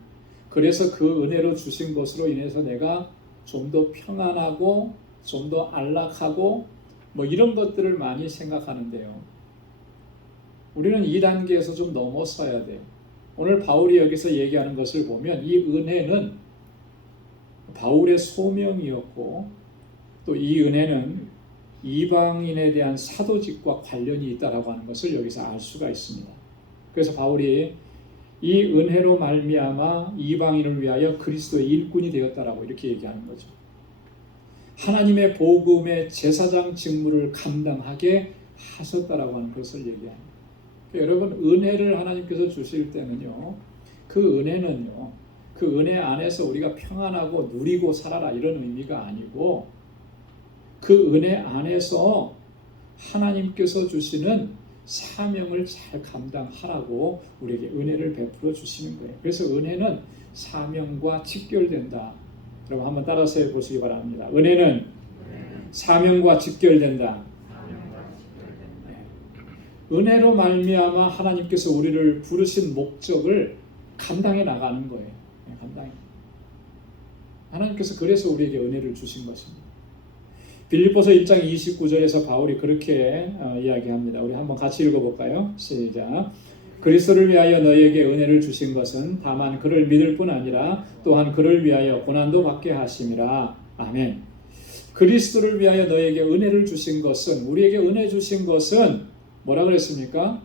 그래서 그 은혜로 주신 것으로 인해서 내가 좀 더 평안하고 좀 더 안락하고 뭐 이런 것들을 많이 생각하는데요, 우리는 이 단계에서 좀 넘어서야 돼요. 오늘 바울이 여기서 얘기하는 것을 보면 이 은혜는 바울의 소명이었고, 또 이 은혜는 이방인에 대한 사도직과 관련이 있다라고 하는 것을 여기서 알 수가 있습니다. 그래서 바울이 이 은혜로 말미암아 이방인을 위하여 그리스도의 일꾼이 되었다라고 이렇게 얘기하는 거죠. 하나님의 복음의 제사장 직무를 감당하게 하셨다라고 하는 것을 얘기합니다. 여러분, 은혜를 하나님께서 주실 때는요, 그 은혜는요, 그 은혜 안에서 우리가 평안하고 누리고 살아라 이런 의미가 아니고, 그 은혜 안에서 하나님께서 주시는 사명을 잘 감당하라고 우리에게 은혜를 베풀어 주시는 거예요. 그래서 은혜는 사명과 직결된다. 여러분 한번 따라서 해보시기 바랍니다. 은혜는 사명과 직결된다. 은혜로 말미암아 하나님께서 우리를 부르신 목적을 감당해 나가는 거예요. 감당해. 하나님께서 그래서 우리에게 은혜를 주신 것입니다. 빌립보서 1장 29절에서 바울이 그렇게 이야기합니다. 우리 한번 같이 읽어볼까요? 시작. 그리스도를 위하여 너희에게 은혜를 주신 것은 다만 그를 믿을 뿐 아니라 또한 그를 위하여 고난도 받게 하심이라. 아멘. 그리스도를 위하여 너희에게 은혜를 주신 것은, 우리에게 은혜 주신 것은 뭐라 그랬습니까?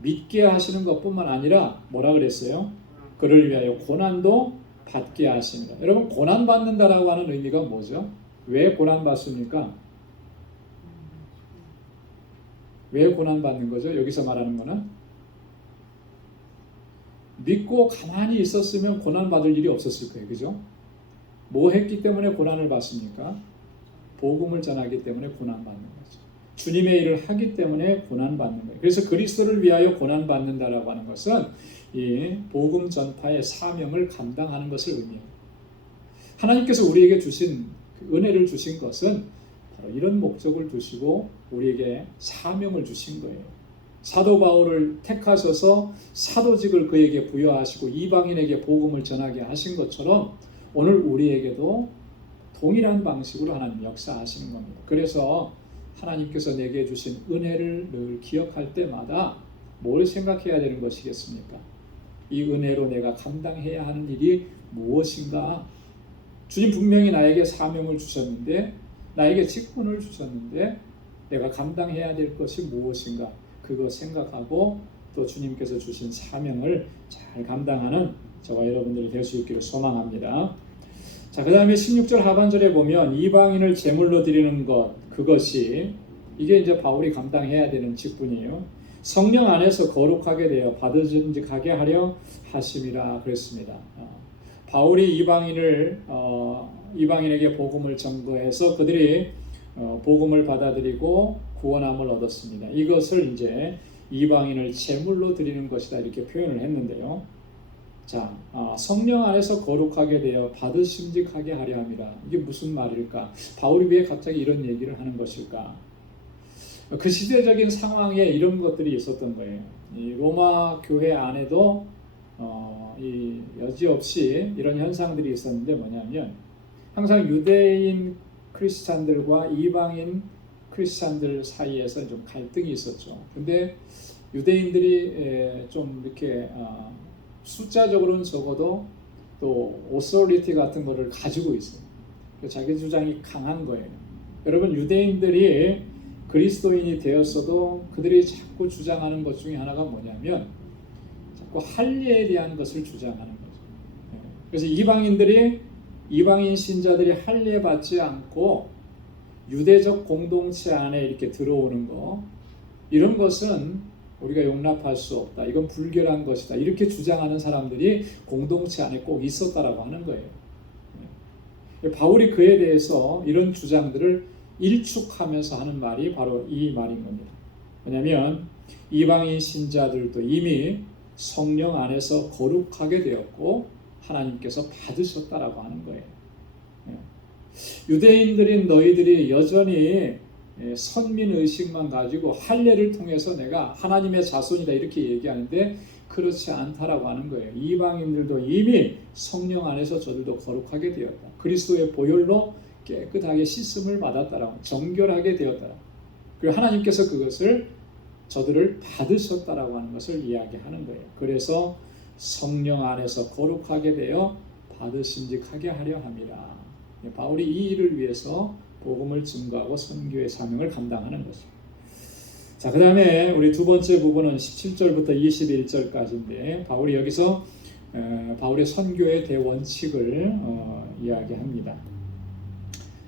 믿게 하시는 것뿐만 아니라 뭐라 그랬어요? 그를 위하여 고난도 받게 하십니다. 여러분, 고난 받는다라고 하는 의미가 뭐죠? 왜 고난 받습니까? 왜 고난 받는 거죠? 여기서 말하는 거는 믿고 가만히 있었으면 고난 받을 일이 없었을 거예요. 그죠? 뭐 했기 때문에 고난을 받습니까? 복음을 전하기 때문에 고난 받는 거죠. 주님의 일을 하기 때문에 고난 받는 거예요. 그래서 그리스도를 위하여 고난 받는다라고 하는 것은 이 복음 전파의 사명을 감당하는 것을 의미해요. 하나님께서 우리에게 주신 은혜를 주신 것은 바로 이런 목적을 두시고 우리에게 사명을 주신 거예요. 사도 바울을 택하셔서 사도직을 그에게 부여하시고 이방인에게 복음을 전하게 하신 것처럼 오늘 우리에게도 동일한 방식으로 하나님 역사하시는 겁니다. 그래서 하나님께서 내게 주신 은혜를 늘 기억할 때마다 뭘 생각해야 되는 것이겠습니까? 이 은혜로 내가 감당해야 하는 일이 무엇인가? 주님 분명히 나에게 사명을 주셨는데, 나에게 직분을 주셨는데 내가 감당해야 될 것이 무엇인가? 그거 생각하고 또 주님께서 주신 사명을 잘 감당하는 저와 여러분들이 될 수 있기를 소망합니다. 자, 그 다음에 16절 하반절에 보면 이방인을 제물로 드리는 것, 그것이 이게 이제 바울이 감당해야 되는 직분이에요. 성령 안에서 거룩하게 되어 받으심직하게 하려 하심이라 그랬습니다. 바울이 이방인에게 복음을 전거해서 그들이 복음을 받아들이고 구원함을 얻었습니다. 이것을 이제 이방인을 제물로 드리는 것이다 이렇게 표현을 했는데요. 자, 성령 안에서 거룩하게 되어 받으심직하게 하려 함이라. 이게 무슨 말일까? 바울이 왜 갑자기 이런 얘기를 하는 것일까? 그 시대적인 상황에 이런 것들이 있었던 거예요. 이 로마 교회 안에도 여지없이 이런 현상들이 있었는데 뭐냐면 항상 유대인 크리스찬들과 이방인 크리스찬들 사이에서 좀 갈등이 있었죠. 근데 유대인들이 좀 이렇게 숫자적으로는 적어도 또 오소리티 같은 거를 가지고 있어요. 자기 주장이 강한 거예요. 여러분, 유대인들이 그리스도인이 되었어도 그들이 자꾸 주장하는 것 중에 하나가 뭐냐면 자꾸 할례에 대한 것을 주장하는 거죠. 그래서 이방인 신자들이 할례 받지 않고 유대적 공동체 안에 이렇게 들어오는 거, 이런 것은 우리가 용납할 수 없다. 이건 불결한 것이다. 이렇게 주장하는 사람들이 공동체 안에 꼭 있었다라고 하는 거예요. 바울이 그에 대해서 이런 주장들을 일축하면서 하는 말이 바로 이 말인 겁니다. 왜냐하면 이방인 신자들도 이미 성령 안에서 거룩하게 되었고 하나님께서 받으셨다라고 하는 거예요. 유대인들인 너희들이 여전히 선민의식만 가지고 할례를 통해서 내가 하나님의 자손이다 이렇게 얘기하는데 그렇지 않다라고 하는 거예요. 이방인들도 이미 성령 안에서 저들도 거룩하게 되었다. 그리스도의 보혈로 깨끗하게 씻음을 받았다라고, 정결하게 되었다라고. 그리고 하나님께서 그것을 저들을 받으셨다라고 하는 것을 이야기하는 거예요. 그래서 성령 안에서 거룩하게 되어 받으심직하게 하려 함이라. 바울이 이 일을 위해서 복음을 증거하고 선교의 사명을 감당하는 것입니다. 자, 그 다음에 우리 두 번째 부분은 17절부터 21절까지인데 바울이 여기서 바울의 선교의 대원칙을 이야기합니다.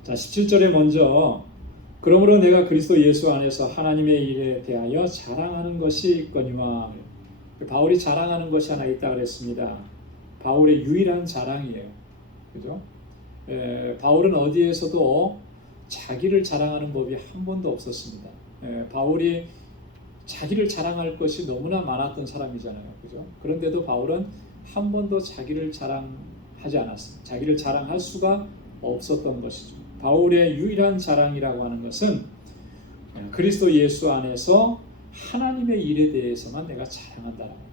자, 17절에 먼저 그러므로 내가 그리스도 예수 안에서 하나님의 일에 대하여 자랑하는 것이 있거니와, 바울이 자랑하는 것이 하나 있다 그랬습니다. 바울의 유일한 자랑이에요. 그죠? 바울은 어디에서도 자기를 자랑하는 법이 한 번도 없었습니다. 바울이 자기를 자랑할 것이 너무나 많았던 사람이잖아요. 그죠? 그런데도 바울은 한 번도 자기를 자랑하지 않았습니다. 자기를 자랑할 수가 없었던 것이죠. 바울의 유일한 자랑이라고 하는 것은 그리스도 예수 안에서 하나님의 일에 대해서만 내가 자랑한다는 거예요.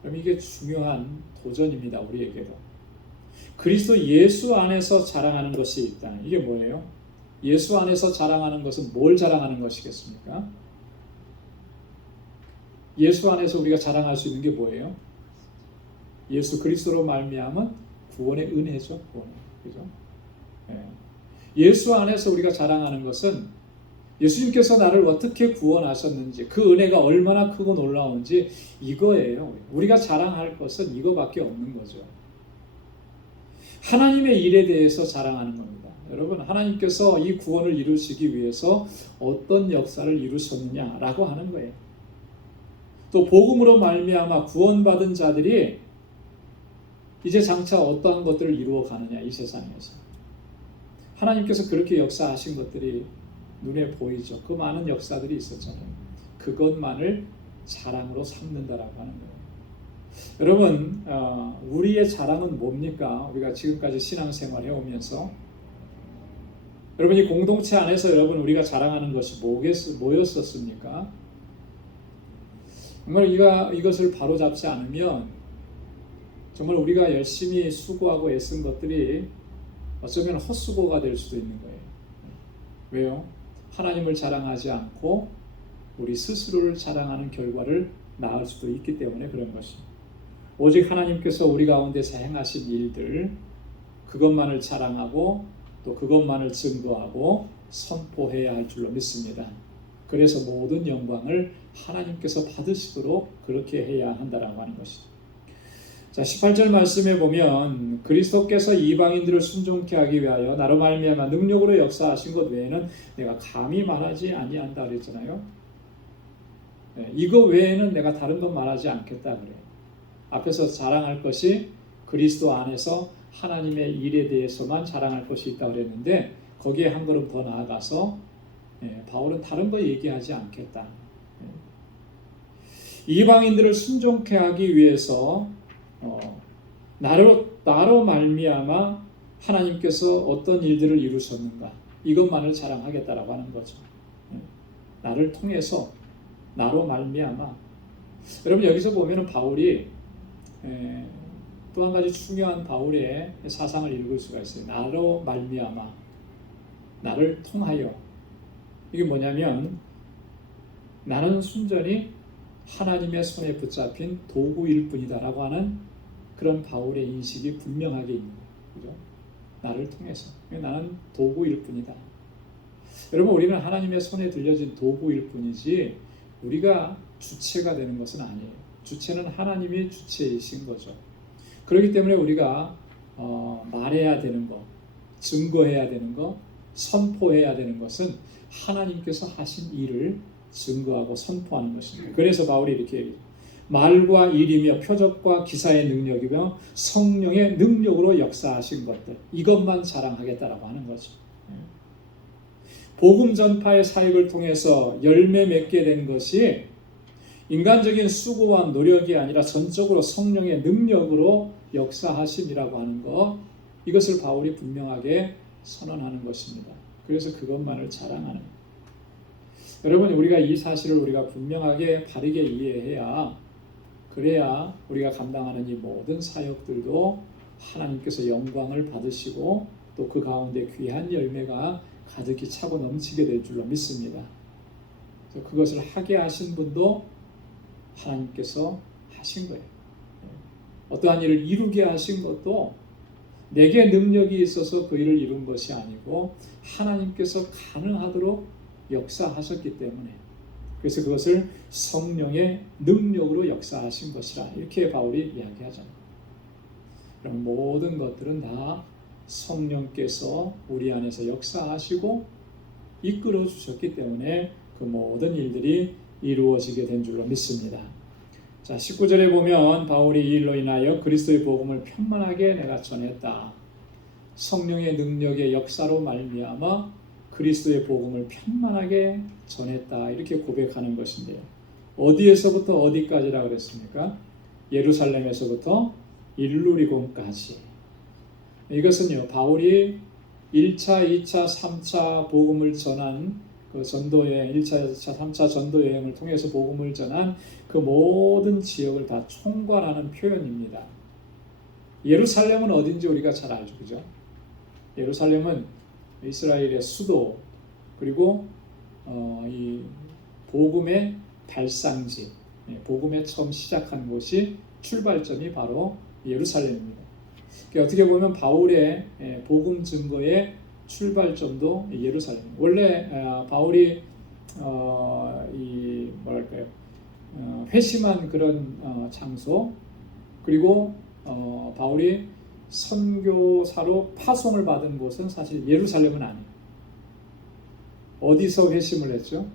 그럼 이게 중요한 도전입니다. 우리에게도. 그리스도 예수 안에서 자랑하는 것이 있다. 이게 뭐예요? 예수 안에서 자랑하는 것은 뭘 자랑하는 것이겠습니까? 예수 안에서 우리가 자랑할 수 있는 게 뭐예요? 예수 그리스도로 말미암은 구원의 은혜죠. 그죠? 예수 안에서 우리가 자랑하는 것은 예수님께서 나를 어떻게 구원하셨는지, 그 은혜가 얼마나 크고 놀라운지 이거예요. 우리가 자랑할 것은 이거밖에 없는 거죠. 하나님의 일에 대해서 자랑하는 겁니다. 여러분, 하나님께서 이 구원을 이루시기 위해서 어떤 역사를 이루셨느냐라고 하는 거예요. 또 복음으로 말미암아 구원받은 자들이 이제 장차 어떠한 것들을 이루어 가느냐, 이 세상에서. 하나님께서 그렇게 역사하신 것들이 눈에 보이죠. 그 많은 역사들이 있었잖아요. 그것만을 자랑으로 삼는다라고 하는 거예요. 여러분, 우리의 자랑은 뭡니까? 우리가 지금까지 신앙생활 해오면서 여러분, 이 공동체 안에서 여러분 우리가 자랑하는 것이 뭐였었습니까? 정말 이것을 바로잡지 않으면 정말 우리가 열심히 수고하고 애쓴 것들이 어쩌면 헛수고가 될 수도 있는 거예요. 왜요? 하나님을 자랑하지 않고 우리 스스로를 자랑하는 결과를 낳을 수도 있기 때문에 그런 것입니다. 오직 하나님께서 우리 가운데서 행하신 일들, 그것만을 자랑하고 또 그것만을 증거하고 선포해야 할 줄로 믿습니다. 그래서 모든 영광을 하나님께서 받으시도록 그렇게 해야 한다라고 하는 것이죠. 자, 18절 말씀에 보면 그리스도께서 이방인들을 순종케 하기 위하여 나로 말미암아 능력으로 역사하신 것 외에는 내가 감히 말하지 아니한다 그랬잖아요. 이거 외에는 내가 다른 건 말하지 않겠다 그래요. 앞에서 자랑할 것이 그리스도 안에서 하나님의 일에 대해서만 자랑할 것이 있다고 그랬는데 거기에 한 걸음 더 나아가서 바울은 다른 거 얘기하지 않겠다. 이방인들을 순종케 하기 위해서 나로 말미암아 하나님께서 어떤 일들을 이루셨는가, 이것만을 자랑하겠다라고 하는 거죠. 나를 통해서, 나로 말미암아. 여러분, 여기서 보면은 바울이 또 한 가지 중요한 바울의 사상을 읽을 수가 있어요. 나로 말미암아, 나를 통하여. 이게 뭐냐면 나는 순전히 하나님의 손에 붙잡힌 도구일 뿐이다라고 하는 그런 바울의 인식이 분명하게 있는 거예요. 그죠? 나를 통해서. 나는 도구일 뿐이다. 여러분, 우리는 하나님의 손에 들려진 도구일 뿐이지 우리가 주체가 되는 것은 아니에요. 주체는 하나님이 주체이신 거죠. 그렇기 때문에 우리가 말해야 되는 것, 증거해야 되는 것, 선포해야 되는 것은 하나님께서 하신 일을 증거하고 선포하는 것입니다. 그래서 바울이 이렇게 얘기해요. 말과 일이며 표적과 기사의 능력이며 성령의 능력으로 역사하신 것들, 이것만 자랑하겠다라고 하는 거죠. 복음 전파의 사역을 통해서 열매 맺게 된 것이 인간적인 수고와 노력이 아니라 전적으로 성령의 능력으로 역사하심이라고 하는 것, 이것을 바울이 분명하게 선언하는 것입니다. 그래서 그것만을 자랑하는 거예요. 여러분, 우리가 이 사실을 우리가 분명하게 바르게 이해해야, 그래야 우리가 감당하는 이 모든 사역들도 하나님께서 영광을 받으시고 또 그 가운데 귀한 열매가 가득히 차고 넘치게 될 줄로 믿습니다. 그것을 하게 하신 분도 하나님께서 하신 거예요. 어떠한 일을 이루게 하신 것도 내게 능력이 있어서 그 일을 이룬 것이 아니고 하나님께서 가능하도록 역사하셨기 때문에, 그래서 그것을 성령의 능력으로 역사하신 것이라 이렇게 바울이 이야기하잖아요. 그럼 모든 것들은 다 성령께서 우리 안에서 역사하시고 이끌어 주셨기 때문에 그 모든 일들이 이루어지게 된 줄로 믿습니다. 자, 19절에 보면 바울이 이 일로 인하여 그리스도의 복음을 편만하게 내가 전했다. 성령의 능력의 역사로 말미암아 그리스도의 복음을 편만하게 전했다 이렇게 고백하는 것인데요. 어디에서부터 어디까지라 그랬습니까? 예루살렘에서부터 일루리곤까지. 이것은요, 바울이 1차, 2차, 3차 복음을 전한 그 전도여행, 1차, 2차, 3차 전도 여행을 통해서 복음을 전한 그 모든 지역을 다 총괄하는 표현입니다. 예루살렘은 어딘지 우리가 잘 알죠, 그죠? 예루살렘은 이스라엘의 수도, 그리고 이 복음의 발상지, 복음의 처음 시작한 곳이 출발점이 바로 예루살렘입니다. 어떻게 보면 바울의 복음 증거의 출발점도 예루살렘. 원래 바울이 이 뭐랄까요, 회심한 그런 장소, 그리고 바울이 선교사로 파송을 받은 곳은 사실 예루살렘은 아니에요. 어디서 회심을 했죠?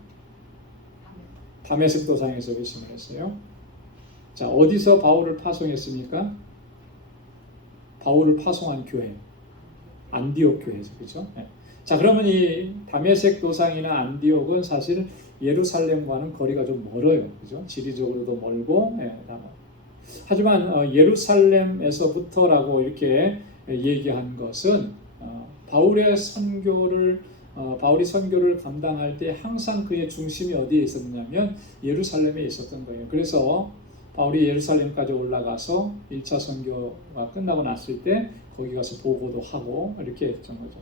다메섹 도상에서 회심을 했어요. 자, 어디서 바울을 파송했습니까? 바울을 파송한 교회, 안디옥 교회죠, 그렇죠? 네. 자, 그러면 이 다메섹 도상이나 안디옥은 사실 예루살렘과는 거리가 좀 멀어요, 그죠? 지리적으로도 멀고, 네, 하지만 예루살렘에서부터라고 이렇게 얘기한 것은 바울이 선교를 감당할 때 항상 그의 중심이 어디에 있었냐면 예루살렘에 있었던 거예요. 그래서 바울이 예루살렘까지 올라가서 1차 선교가 끝나고 났을 때 거기 가서 보고도 하고 이렇게 했던 거죠.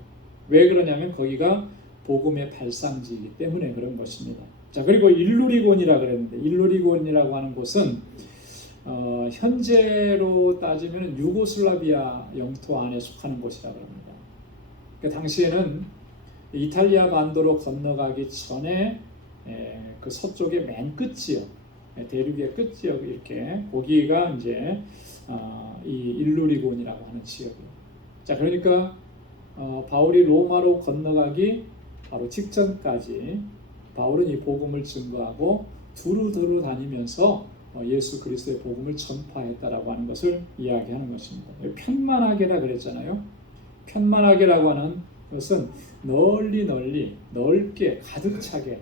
왜 그러냐면 거기가 복음의 발상지이기 때문에 그런 것입니다. 자, 그리고 일루리곤이라 그랬는데, 일루리곤이라고 하는 곳은 현재로 따지면 유고슬라비아 영토 안에 속하는 곳이라고 합니다. 그러니까 당시에는 이탈리아 반도로 건너가기 전에 그 서쪽의 맨 끝지역, 대륙의 끝지역, 이렇게 거기가 이제 이 일루리곤이라고 하는 지역이에요. 자, 그러니까 바울이 로마로 건너가기 바로 직전까지 바울은 이 복음을 증거하고 두루두루 다니면서 예수 그리스도의 복음을 전파했다라고 하는 것을 이야기하는 것입니다. 편만하게라 그랬잖아요. 편만하게라고 하는 것은 널리 넓게 가득 차게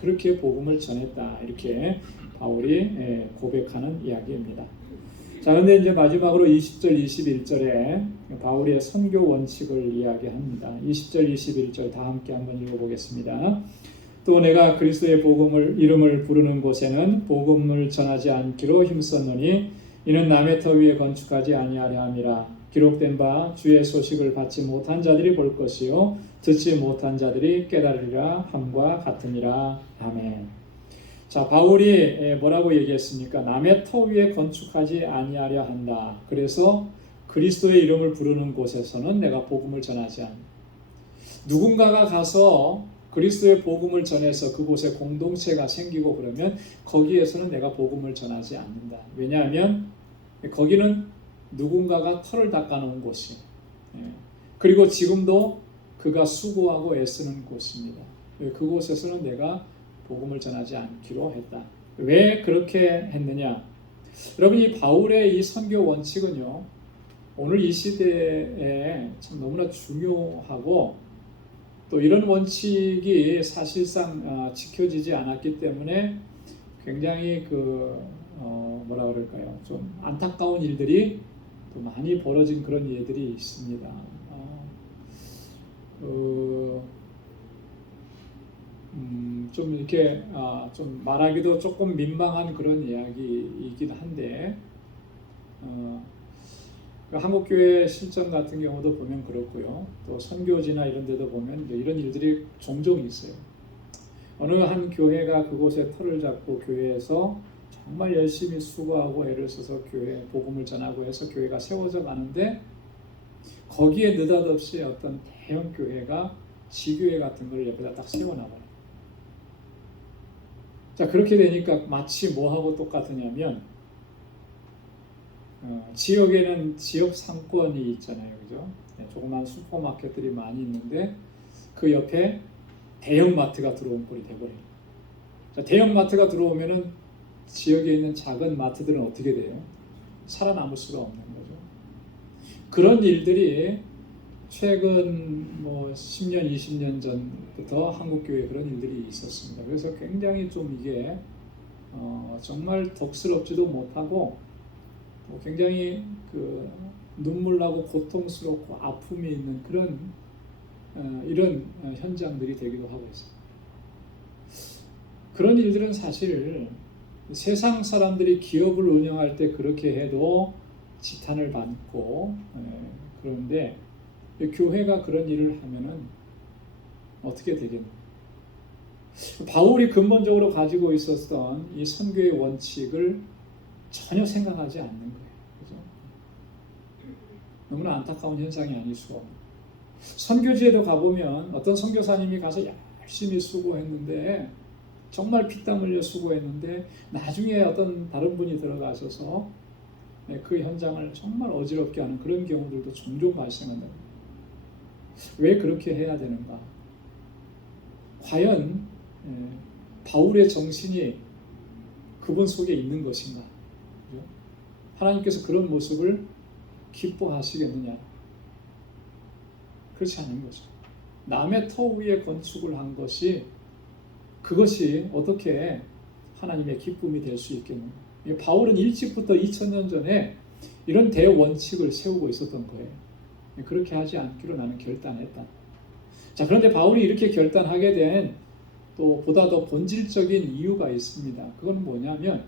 그렇게 복음을 전했다 이렇게 바울이 고백하는 이야기입니다. 자, 그런데 이제 마지막으로 20절 21절에 바울의 선교 원칙을 이야기합니다. 20절 21절 다 함께 한번 읽어보겠습니다. 또 내가 그리스도의 이름을 부르는 곳에는 복음을 전하지 않기로 힘썼노니 이는 남의 터 위에 건축하지 아니하려 함이라. 기록된 바 주의 소식을 받지 못한 자들이 볼 것이요 듣지 못한 자들이 깨달으리라 함과 같으니라. 아멘. 자, 바울이 뭐라고 얘기했습니까? 남의 터 위에 건축하지 아니하려 한다. 그래서 그리스도의 이름을 부르는 곳에서는 내가 복음을 전하지 않는다. 누군가가 가서 그리스도의 복음을 전해서 그곳에 공동체가 생기고 그러면 거기에서는 내가 복음을 전하지 않는다. 왜냐하면 거기는 누군가가 터를 닦아놓은 곳이, 그리고 지금도 그가 수고하고 애쓰는 곳입니다. 그곳에서는 내가 복음을 전하지 않기로 했다. 왜 그렇게 했느냐? 여러분, 이 바울의 이 선교 원칙은요, 오늘 이 시대에 참 너무나 중요하고, 또 이런 원칙이 사실상 지켜지지 않았기 때문에 굉장히 뭐라 그럴까요? 좀 안타까운 일들이 또 많이 벌어진 그런 일들이 있습니다. 좀 이렇게 좀 말하기도 조금 민망한 그런 이야기이긴 한데, 그 한국교회 실전 같은 경우도 보면 그렇고요. 또 선교지나 이런 데도 보면 이런 일들이 종종 있어요. 어느 한 교회가 그곳에 터를 잡고 교회에서 정말 열심히 수고하고 애를 써서 교회 복음을 전하고 해서 교회가 세워져 가는데 거기에 느닷없이 어떤 대형 교회가 지교회 같은 걸 옆에다 딱 세워놔봐요. 자, 그렇게 되니까 마치 뭐하고 똑같으냐면 지역에는 지역 상권이 있잖아요, 그죠? 조그만 슈퍼마켓들이 많이 있는데 그 옆에 대형마트가 들어온 꼴이 돼버려요. 자, 대형마트가 들어오면은 지역에 있는 작은 마트들은 어떻게 돼요? 살아남을 수가 없는 거죠. 그런 일들이 최근 뭐 10년, 20년 전부터 한국 교회에 그런 일들이 있었습니다. 그래서 굉장히 좀 이게 정말 덕스럽지도 못하고 굉장히 그 눈물 나고 고통스럽고 아픔이 있는 그런 이런 현장들이 되기도 하고 있어요. 그런 일들은 사실 세상 사람들이 기업을 운영할 때 그렇게 해도 지탄을 받고 그런데 교회가 그런 일을 하면은 어떻게 되겠노? 바울이 근본적으로 가지고 있었던 이 선교의 원칙을 전혀 생각하지 않는 거예요. 그죠? 너무나 안타까운 현상이 아닐 수가 없는. 선교지에도 가보면 어떤 선교사님이 가서 열심히 수고했는데 정말 피땀 흘려 수고했는데 나중에 어떤 다른 분이 들어가셔서 그 현장을 정말 어지럽게 하는 그런 경우들도 종종 발생한다. 왜 그렇게 해야 되는가? 과연 바울의 정신이 그분 속에 있는 것인가? 하나님께서 그런 모습을 기뻐하시겠느냐? 그렇지 않은 거죠. 남의 터 위에 건축을 한 것이 그것이 어떻게 하나님의 기쁨이 될 수 있겠는가? 바울은 일찍부터 2000년 전에 이런 대원칙을 세우고 있었던 거예요. 그렇게 하지 않기로 나는 결단했다. 자, 그런데 바울이 이렇게 결단하게 된 또 보다 더 본질적인 이유가 있습니다. 그건 뭐냐면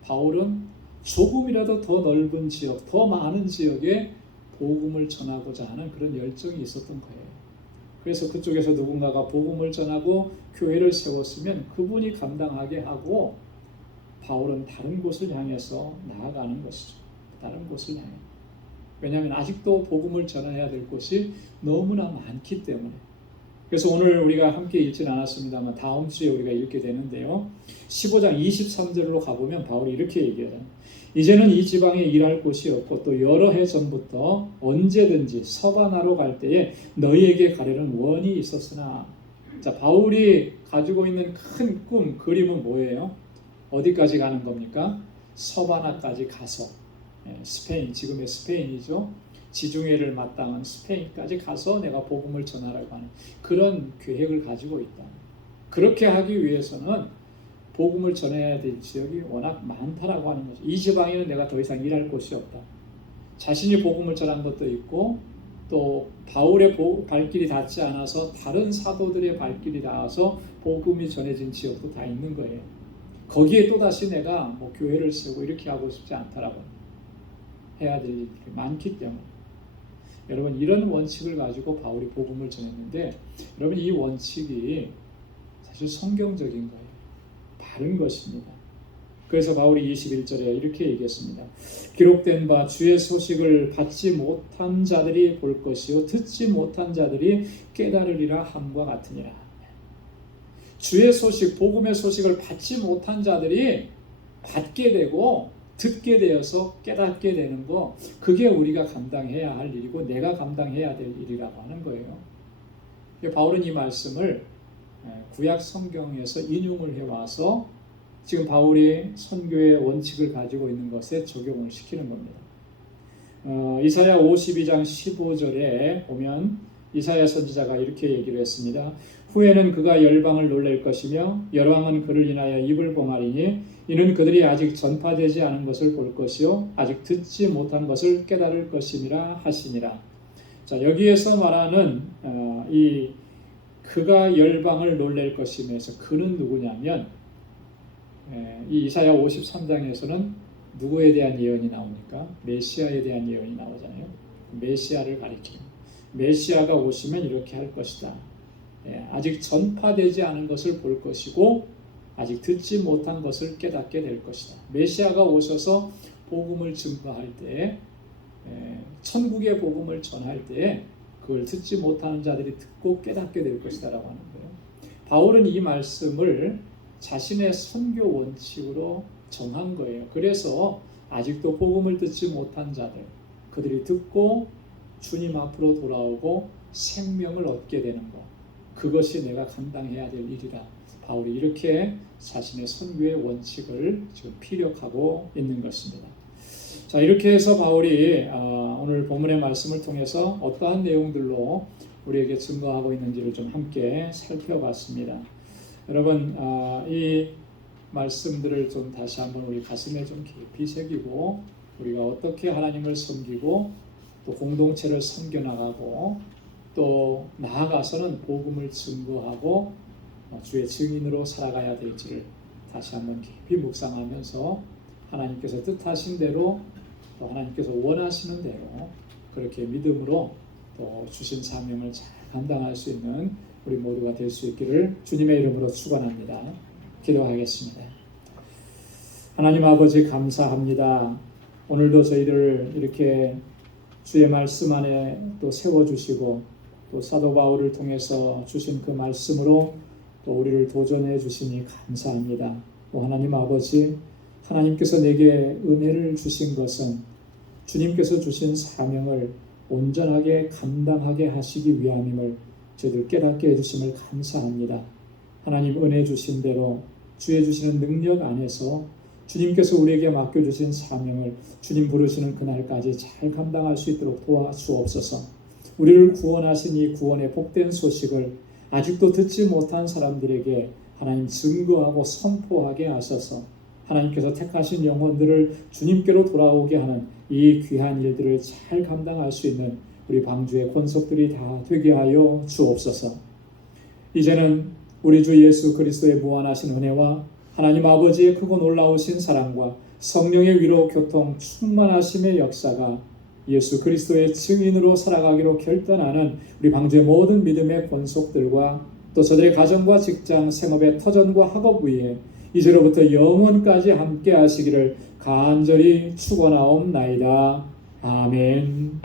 바울은 조금이라도 더 넓은 지역, 더 많은 지역에 복음을 전하고자 하는 그런 열정이 있었던 거예요. 그래서 그쪽에서 누군가가 복음을 전하고 교회를 세웠으면 그분이 감당하게 하고 바울은 다른 곳을 향해서 나아가는 것이죠. 다른 곳을 향해. 왜냐하면 아직도 복음을 전해야 될 곳이 너무나 많기 때문에. 그래서 오늘 우리가 함께 읽진 않았습니다만 다음 주에 우리가 읽게 되는데요. 15장 23절로 가보면 바울이 이렇게 얘기해요. 이제는 이 지방에 일할 곳이 없고 또 여러 해 전부터 언제든지 서바나로 갈 때에 너희에게 가려는 원이 있었으나. 자, 바울이 가지고 있는 큰 꿈, 그림은 뭐예요? 어디까지 가는 겁니까? 서바나까지 가서 스페인, 지금의 스페인이죠. 지중해를 마땅한 스페인까지 가서 내가 복음을 전하라고 하는 그런 계획을 가지고 있다. 그렇게 하기 위해서는 복음을 전해야 될 지역이 워낙 많다라고 하는 거죠. 이 지방에는 내가 더 이상 일할 곳이 없다. 자신이 복음을 전한 것도 있고 또 바울의 발길이 닿지 않아서 다른 사도들의 발길이 닿아서 복음이 전해진 지역도 다 있는 거예요. 거기에 또다시 내가 뭐 교회를 세우고 이렇게 하고 싶지 않다라고 해야 될 일이 많기 때문에 여러분 이런 원칙을 가지고 바울이 복음을 전했는데 여러분 이 원칙이 사실 성경적인 거예요. 바른 것입니다. 그래서 바울이 21절에 이렇게 얘기했습니다. 기록된 바 주의 소식을 받지 못한 자들이 볼 것이요 듣지 못한 자들이 깨달으리라 함과 같으니라. 주의 소식, 복음의 소식을 받지 못한 자들이 받게 되고 듣게 되어서 깨닫게 되는 거, 그게 우리가 감당해야 할 일이고 내가 감당해야 될 일이라고 하는 거예요. 바울은 이 말씀을 구약 성경에서 인용을 해와서 지금 바울이 선교의 원칙을 가지고 있는 것에 적용을 시키는 겁니다. 이사야 52장 15절에 보면 이사야 선지자가 이렇게 얘기를 했습니다. 후에는 그가 열방을 놀랄 것이며 열왕은 그를 인하여 입을 봉하리니 이는 그들이 아직 전파되지 않은 것을 볼 것이요 아직 듣지 못한 것을 깨달을 것임이라 하시니라. 자, 여기에서 말하는 이 그가 열방을 놀랄 것임에서 그는 누구냐면 이 이사야 53장에서는 누구에 대한 예언이 나옵니까? 메시아에 대한 예언이 나오잖아요. 메시아를 가리키는 메시아가 오시면 이렇게 할 것이다. 아직 전파되지 않은 것을 볼 것이고 아직 듣지 못한 것을 깨닫게 될 것이다. 메시아가 오셔서 복음을 증거할 때 천국의 복음을 전할 때 그걸 듣지 못하는 자들이 듣고 깨닫게 될 것이다 라고 하는 거예요. 바울은 이 말씀을 자신의 선교 원칙으로 정한 거예요. 그래서 아직도 복음을 듣지 못한 자들, 그들이 듣고 주님 앞으로 돌아오고 생명을 얻게 되는 것, 그것이 내가 감당해야 될 일이라 바울이 이렇게 자신의 선교의 원칙을 지금 피력하고 있는 것입니다. 자, 이렇게 해서 바울이 오늘 본문의 말씀을 통해서 어떠한 내용들로 우리에게 증거하고 있는지를 좀 함께 살펴봤습니다. 여러분, 이 말씀들을 좀 다시 한번 우리 가슴에 좀 깊이 새기고 우리가 어떻게 하나님을 섬기고 또 공동체를 섬겨나가고 또 나아가서는 복음을 증거하고 주의 증인으로 살아가야 될지를 다시 한번 깊이 묵상하면서 하나님께서 뜻하신 대로 또 하나님께서 원하시는 대로 그렇게 믿음으로 또 주신 사명을 잘 감당할 수 있는 우리 모두가 될 수 있기를 주님의 이름으로 축원합니다. 기도하겠습니다. 하나님 아버지 감사합니다. 오늘도 저희를 이렇게 주의 말씀 안에 또 세워주시고 또 사도 바울을 통해서 주신 그 말씀으로 또 우리를 도전해 주시니 감사합니다. 또 하나님 아버지, 하나님께서 내게 은혜를 주신 것은 주님께서 주신 사명을 온전하게 감당하게 하시기 위함임을 저희들 깨닫게 해주심을 감사합니다. 하나님 은혜 주신 대로 주의 주시는 능력 안에서 주님께서 우리에게 맡겨주신 사명을 주님 부르시는 그날까지 잘 감당할 수 있도록 도와주옵소서. 우리를 구원하신 이 구원의 복된 소식을 아직도 듣지 못한 사람들에게 하나님 증거하고 선포하게 하셔서 하나님께서 택하신 영혼들을 주님께로 돌아오게 하는 이 귀한 일들을 잘 감당할 수 있는 우리 방주의 권속들이 다 되게 하여 주옵소서. 이제는 우리 주 예수 그리스도의 무한하신 은혜와 하나님 아버지의 크고 놀라우신 사랑과 성령의 위로 교통 충만하심의 역사가 예수 그리스도의 증인으로 살아가기로 결단하는 우리 방주의 모든 믿음의 권속들과 또 저들의 가정과 직장, 생업의 터전과 학업 위에 이제로부터 영원까지 함께 하시기를 간절히 축원하옵나이다. 아멘.